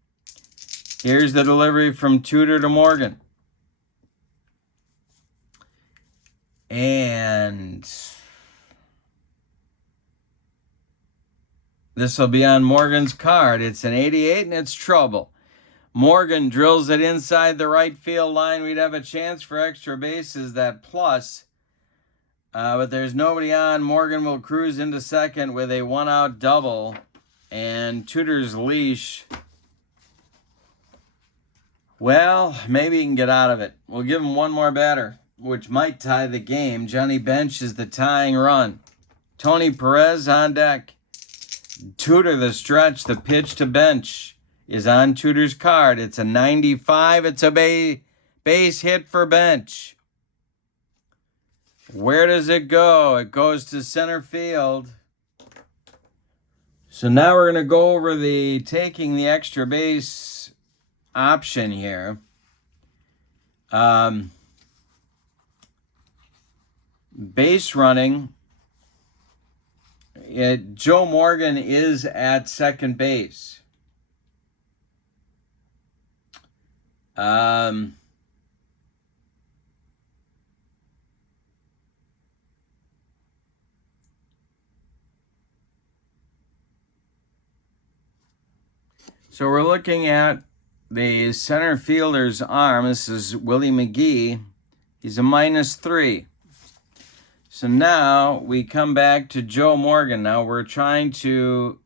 Here's the delivery from Tudor to Morgan. And this will be on Morgan's card. It's an 88, and it's trouble. Morgan drills it inside the right field line. We'd have a chance for extra bases, that plus. But there's nobody on. Morgan will cruise into second with a 1-out double. And Tudor's leash, well, maybe he can get out of it. We'll give him one more batter, which might tie the game. Johnny Bench is the tying run. Tony Perez on deck. Tudor, the stretch, the pitch to Bench is on Tudor's card. It's a 95. It's a base hit for Bench. Where does it go? It goes to center field. So now we're going to go over the taking the extra base option here. Base running. Joe Morgan is at second base. So we're looking at the center fielder's arm. This is Willie McGee. He's a -3. So now we come back to Joe Morgan. Now we're trying to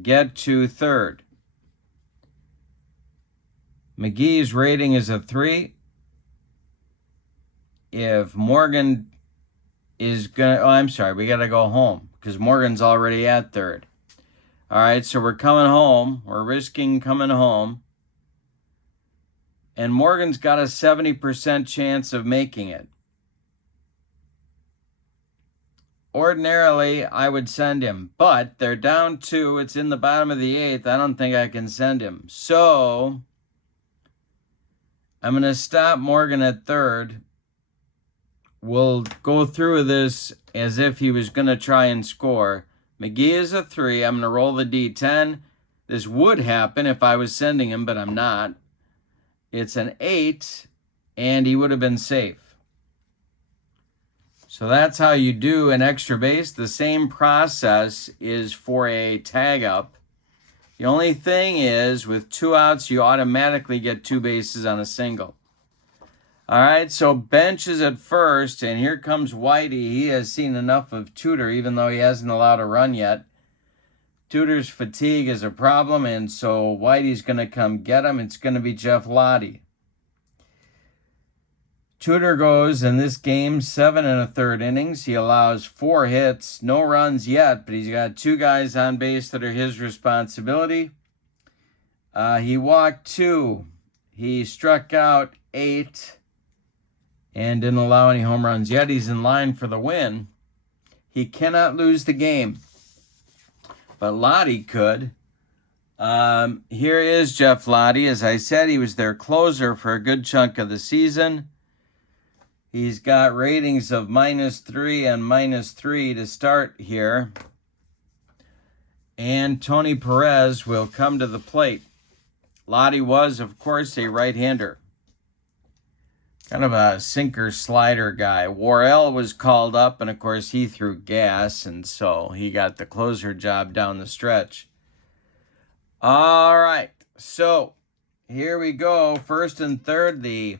get to third. McGee's rating is a 3. If Morgan is going to... Oh, I'm sorry. We got to go home because Morgan's already at third. All right, so we're coming home. We're risking coming home. And Morgan's got a 70% chance of making it. Ordinarily, I would send him, but they're down 2. It's in the bottom of the 8th. I don't think I can send him. So I'm going to stop Morgan at third. We'll go through this as if he was going to try and score. McGee is a 3. I'm going to roll the D10. This would happen if I was sending him, but I'm not. It's an 8, and he would have been safe. So that's how you do an extra base. The same process is for a tag up. The only thing is, with 2 outs, you automatically get 2 bases on a single. All right, so Bench is at first, and here comes Whitey. He has seen enough of Tudor, even though he hasn't allowed a run yet. Tudor's fatigue is a problem, and so Whitey's going to come get him. It's going to be Jeff Lottie. Tudor goes in this game 7 1/3 innings. He allows 4 hits, no runs yet, but he's got 2 guys on base that are his responsibility. He walked 2. He struck out 8 and didn't allow any home runs yet. He's in line for the win. He cannot lose the game, but Lottie could. Here is Jeff Lottie. As I said, he was their closer for a good chunk of the season. He's got ratings of -3 and -3 to start here. And Tony Perez will come to the plate. Lottie was, of course, a right-hander. Kind of a sinker-slider guy. Worrell was called up, and of course he threw gas, and so he got the closer job down the stretch. All right, so here we go. First and third, the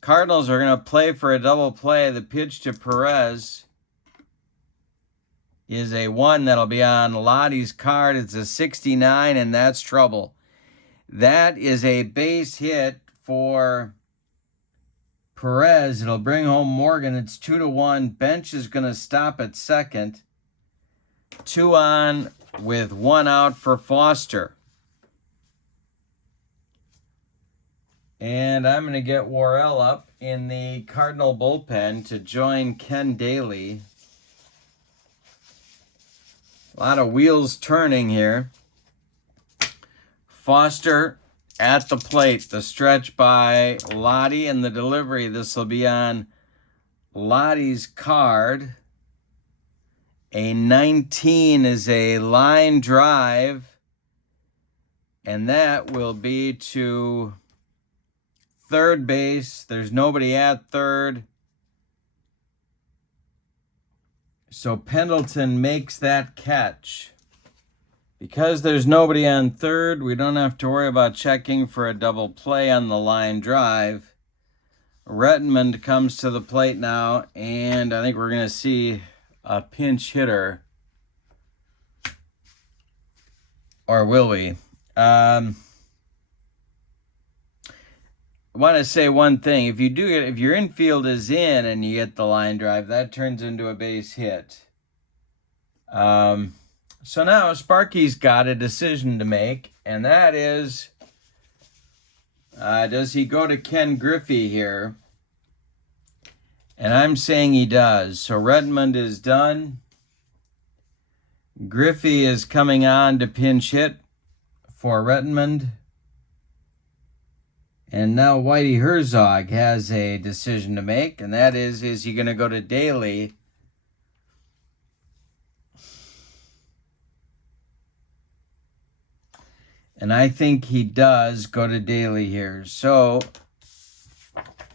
Cardinals are going to play for a double play. The pitch to Perez is a 1 that'll be on Lottie's card. It's a 69, and that's trouble. That is a base hit for Perez. It'll bring home Morgan. It's 2-1. Bench is going to stop at second. 2 on with 1 out for Foster. And I'm going to get Worrell up in the Cardinal bullpen to join Ken Daly. A lot of wheels turning here. Foster at the plate. The stretch by Lottie and the delivery. This will be on Lottie's card. A 19 is a line drive. And that will be to third base. There's nobody at third. So Pendleton makes that catch. Because there's nobody on third, we don't have to worry about checking for a double play on the line drive. Rettenmund comes to the plate now, and I think we're going to see a pinch hitter. Or will we? I want to say one thing. If your infield is in and you get the line drive, that turns into a base hit. So now Sparky's got a decision to make, and that is, does he go to Ken Griffey here? And I'm saying he does. So Redmond is done. Griffey is coming on to pinch hit for Redmond. And now Whitey Herzog has a decision to make, and that is he going to go to Daly? And I think he does go to Daly here. So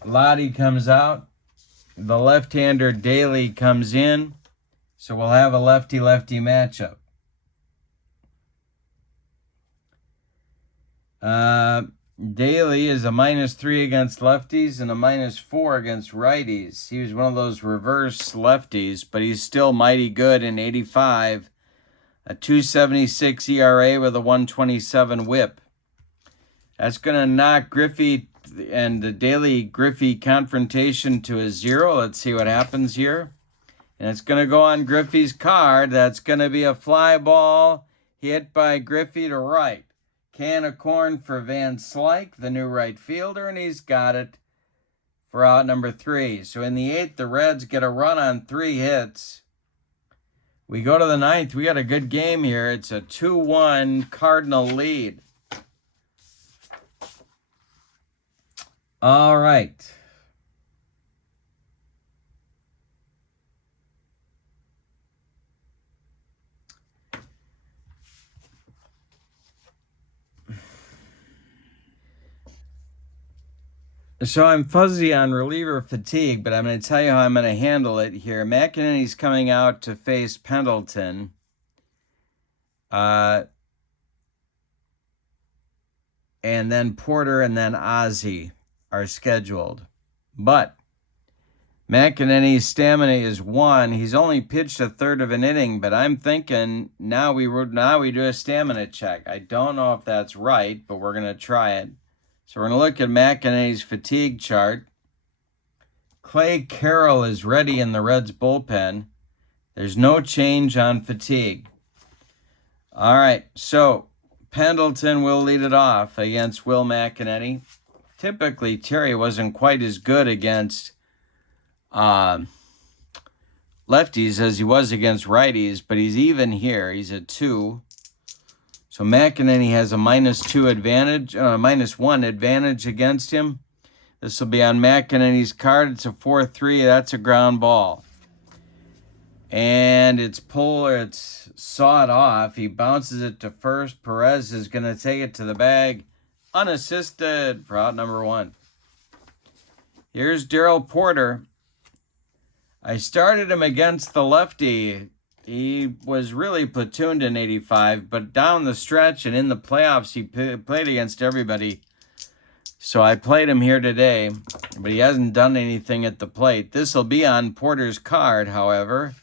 Lottie comes out. The left-hander Daly comes in. So we'll have a lefty-lefty matchup. Daly is a -3 against lefties and a -4 against righties. He was one of those reverse lefties, but he's still mighty good in 85. A 2.76 ERA with a 1.27 whip. That's going to knock Griffey and the Daly-Griffey confrontation to a 0. Let's see what happens here. And it's going to go on Griffey's card. That's going to be a fly ball hit by Griffey to right. Can of corn for Van Slyke, the new right fielder, and he's got it for out number 3. So in the 8th, the Reds get a run on 3 hits. We go to the 9th. We got a good game here. It's a 2-1 Cardinal lead. All right. So I'm fuzzy on reliever fatigue, but I'm going to tell you how I'm going to handle it here. McEnany's coming out to face Pendleton. And then Porter and then Ozzie are scheduled. But McEnany's stamina is 1. He's only pitched a third of an inning, but I'm thinking now we do a stamina check. I don't know if that's right, but we're going to try it. So we're going to look at McEnany's fatigue chart. Clay Carroll is ready in the Reds bullpen. There's no change on fatigue. All right, so Pendleton will lead it off against Will McEnany. Typically, Terry wasn't quite as good against lefties as he was against righties, but he's even here. He's a 2. So McEnany has a -2 advantage, -1 advantage against him. This will be on McEnany's card. It's a 4-3. That's a ground ball. And it's sawed off. He bounces it to first. Perez is going to take it to the bag unassisted for out number 1. Here's Darrell Porter. I started him against the lefty. He was really platooned in 85, but down the stretch and in the playoffs, he played against everybody. So I played him here today, but he hasn't done anything at the plate. This will be on Porter's card, however.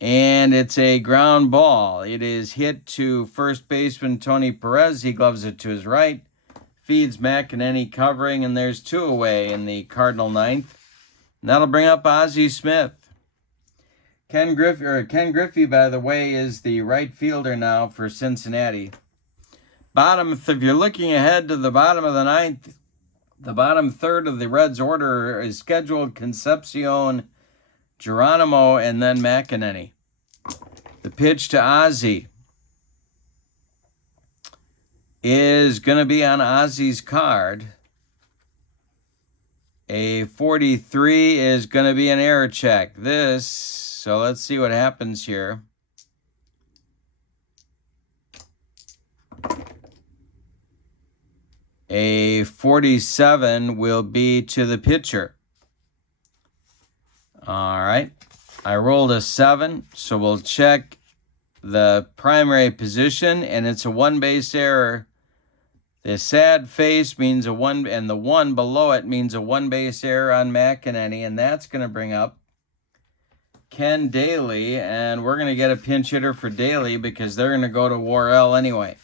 And it's a ground ball. It is hit to first baseman Tony Perez. He gloves it to his right. Feeds McEnany covering, and there's 2 away in the Cardinal 9th. And that'll bring up Ozzie Smith. Ken Griffey, by the way, is the right fielder now for Cincinnati. If you're looking ahead to the bottom of the 9th, the bottom third of the Reds order is scheduled Concepcion, Geronimo, and then McEnany. The pitch to Ozzie is going to be on Ozzie's card. A 43 is going to be an error check. So let's see what happens here. A 47 will be to the pitcher. All right. I rolled a 7, so we'll check the primary position, and it's a 1-base error. The sad face means a 1, and the 1 below it means a 1-base error on McEnany, and that's going to bring up Ken Daly, and we're going to get a pinch hitter for Daly because they're going to go to Worrell anyway.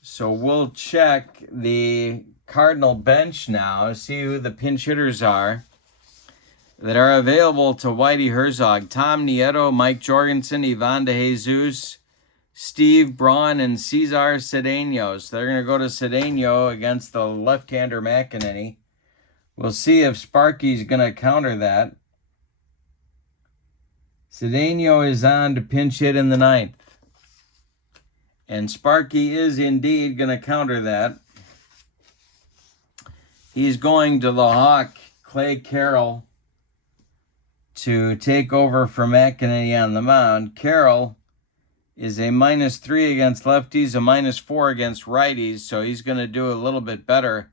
So we'll check the Cardinal bench now, see who the pinch hitters are that are available to Whitey Herzog. Tom Nieto, Mike Jorgensen, Ivan DeJesus, Steve Braun, and Cesar Cedeno. So they're going to go to Cedeno against the left-hander McEnany. We'll see if Sparky's going to counter that. Cedeno is on to pinch hit in the 9th. And Sparky is indeed going to counter that. He's going to the Hawk, Clay Carroll, to take over for McEnany on the mound. Carroll is a -3 against lefties, a -4 against righties, so he's going to do a little bit better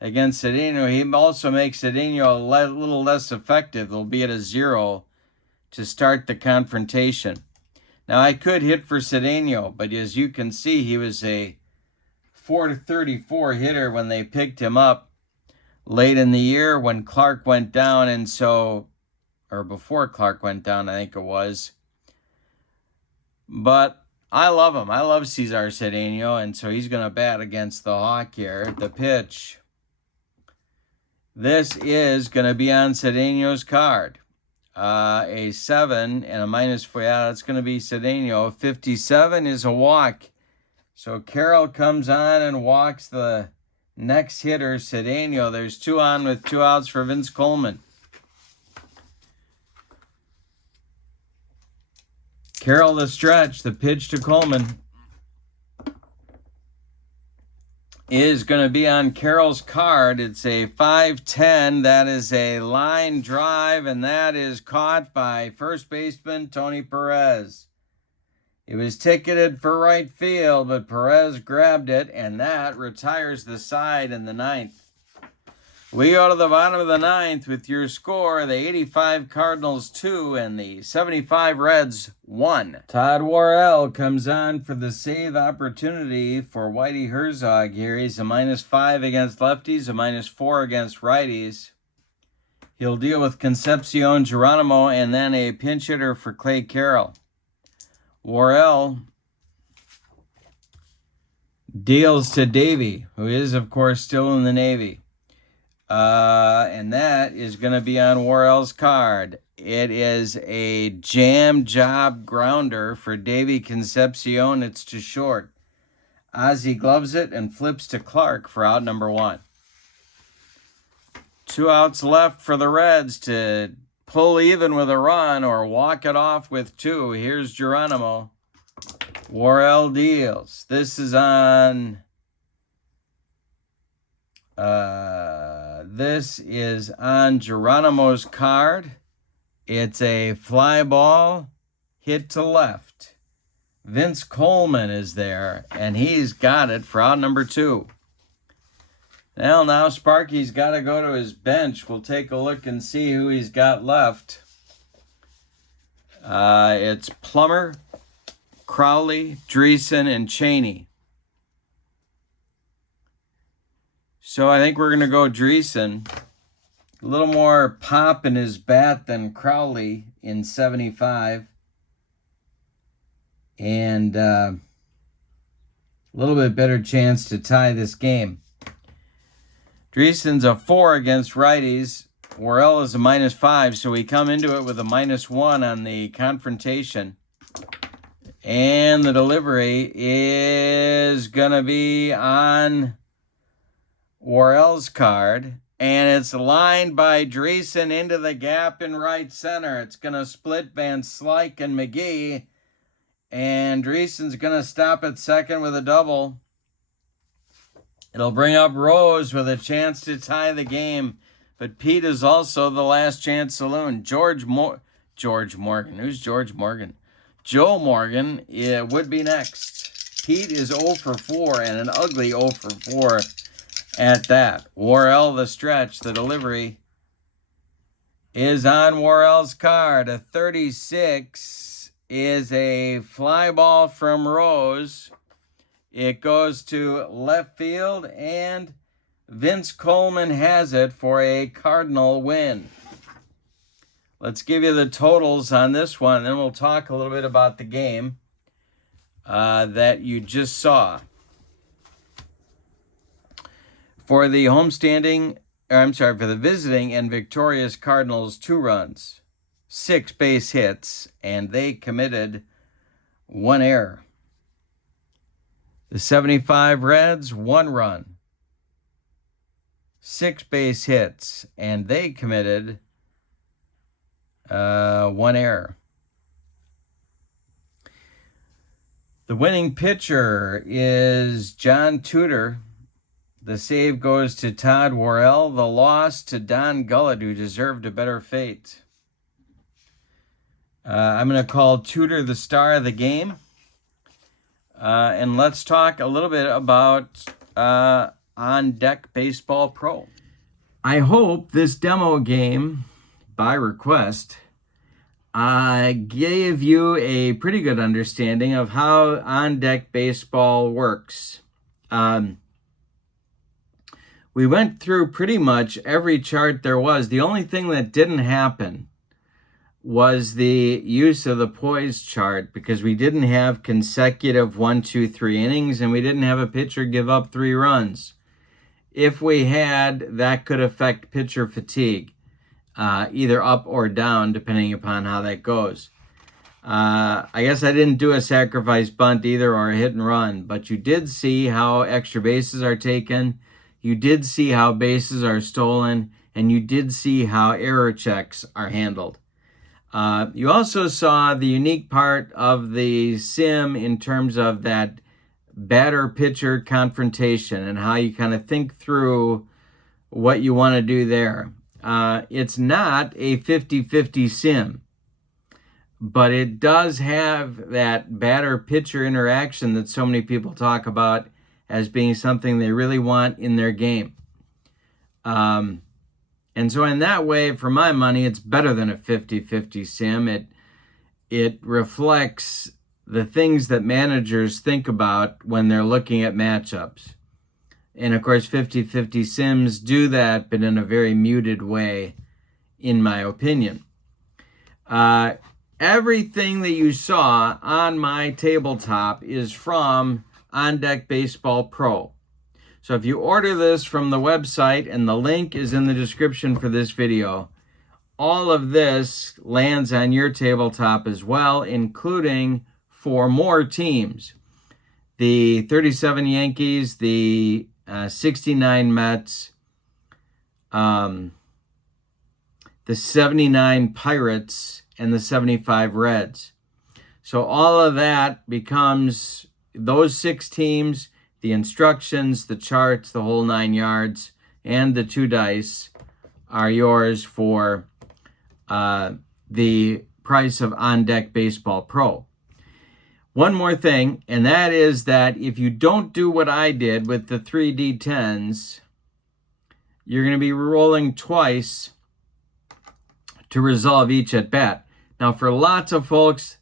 against Cedeno. He also makes Cedeno a little less effective. They'll be at a 0 to start the confrontation. Now, I could hit for Cedeno, but as you can see, he was a 4-34 hitter when they picked him up late in the year when Clark went down, or before Clark went down, I think it was. But I love him. I love Cesar Cedeno, and so he's going to bat against the Hawk here. The pitch. This is going to be on Cedeno's card. A 7 and a -4. Yeah, that's going to be Cedeno. 57 is a walk. So Carroll comes on and walks the next hitter, Cedeno. There's 2 on with 2 outs for Vince Coleman. Carroll the stretch, the pitch to Coleman. is going to be on Carroll's card. It's a 5-10. That is a line drive, and that is caught by first baseman Tony Perez. It was ticketed for right field, but Perez grabbed it, and that retires the side in the ninth. We go to the bottom of the ninth with your score, the 85 Cardinals 2 and the 75 Reds 1. Todd Worrell comes on for the save opportunity for Whitey Herzog here. He's a -5 against lefties, a -4 against righties. He'll deal with Concepcion Geronimo and then a pinch hitter for Clay Carroll. Worrell deals to Davey, who is, of course, still in the Navy. And that is going to be on Worrell's card. It is a jam job grounder for Davey Concepcion. It's to short. Ozzie gloves it and flips to Clark for out number 1. 2 outs left for the Reds to pull even with a run or walk it off with 2. Here's Geronimo. Worrell deals. This is on... This is on Geronimo's card. It's a fly ball hit to left. Vince Coleman is there, and he's got it for out number 2. Now Sparky's got to go to his bench. We'll take a look and see who he's got left. It's Plummer, Crowley, Dreesen, and Cheney. So I think we're going to go Dreesen. A little more pop in his bat than Crowley in 75. And a little bit better chance to tie this game. Dreesen's a 4 against righties. Worrell is a -5, so we come into it with a -1 on the confrontation. And the delivery is going to be on Worrell's card, and it's lined by Dreesen into the gap in right center. It's going to split Van Slyke and McGee, and Dreesen's going to stop at second with a double. It'll bring up Rose with a chance to tie the game, but Pete is also the last chance saloon. George Morgan. Who's George Morgan? Joe Morgan would be next. Pete is 0 for 4, and an ugly 0 for 4 at that. Worrell the stretch. The delivery is on Worrell's card. A 36 is a fly ball from Rose. It goes to left field, and Vince Coleman has it for a Cardinal win. Let's give you the totals on this one, and then we'll talk a little bit about the game that you just saw. For the for the visiting and victorious Cardinals, 2 runs, 6 base hits, and they committed 1 error. The 75 Reds, 1 run, 6 base hits, and they committed 1 error. The winning pitcher is John Tudor. The save goes to Todd Worrell. The loss to Don Gullett, who deserved a better fate. I'm going to call Tudor the star of the game. And let's talk a little bit about OnDeck Baseball Pro. I hope this demo game, by request, gave you a pretty good understanding of how OnDeck Baseball works. We went through pretty much every chart there was. The only thing that didn't happen was the use of the poise chart, because we didn't have consecutive 1, 2, 3 innings, and we didn't have a pitcher give up 3 runs. If we had, that could affect pitcher fatigue, either up or down, depending upon how that goes. I guess I didn't do a sacrifice bunt either or a hit and run, but you did see how extra bases are taken. You did see how bases are stolen, and you did see how error checks are handled. You also saw the unique part of the sim in terms of that batter-pitcher confrontation and how you kind of think through what you want to do there. It's not a 50-50 sim, but it does have that batter-pitcher interaction that so many people talk about as being something they really want in their game. And so in that way, for my money, it's better than a 50-50 sim. It reflects the things that managers think about when they're looking at matchups. And of course, 50-50 sims do that, but in a very muted way, in my opinion. Everything that you saw on my tabletop is from OnDeck Baseball Pro. So if you order this from the website, and the link is in the description for this video, all of this lands on your tabletop as well, including 4 more teams. The 37 Yankees, the 69 Mets, the 79 Pirates, and the 75 Reds. So all of that becomes those 6 teams, the instructions, the charts, the whole 9 yards, and the 2 dice are yours for the price of OnDeck Baseball Pro. One more thing, and that is that if you don't do what I did with the 3D10s, you're going to be rolling twice to resolve each at bat. Now, for lots of folks,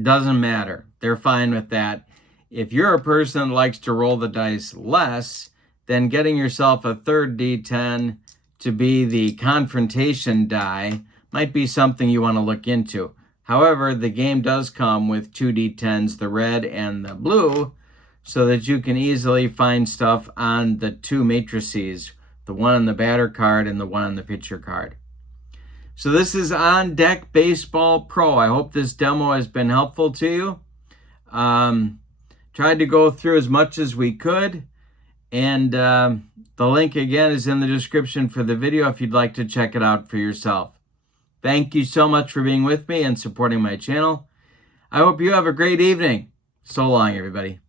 doesn't matter. They're fine with that. If you're a person that likes to roll the dice less, then getting yourself a third D10 to be the confrontation die might be something you want to look into. However, the game does come with 2 D10s, the red and the blue, so that you can easily find stuff on the 2 matrices, the one on the batter card and the one on the pitcher card. So this is OnDeck Baseball Pro. I hope this demo has been helpful to you. Tried to go through as much as we could, and the link again is in the description for the video if you'd like to check it out for yourself. Thank you so much for being with me and supporting my channel. I hope you have a great evening. So long, everybody.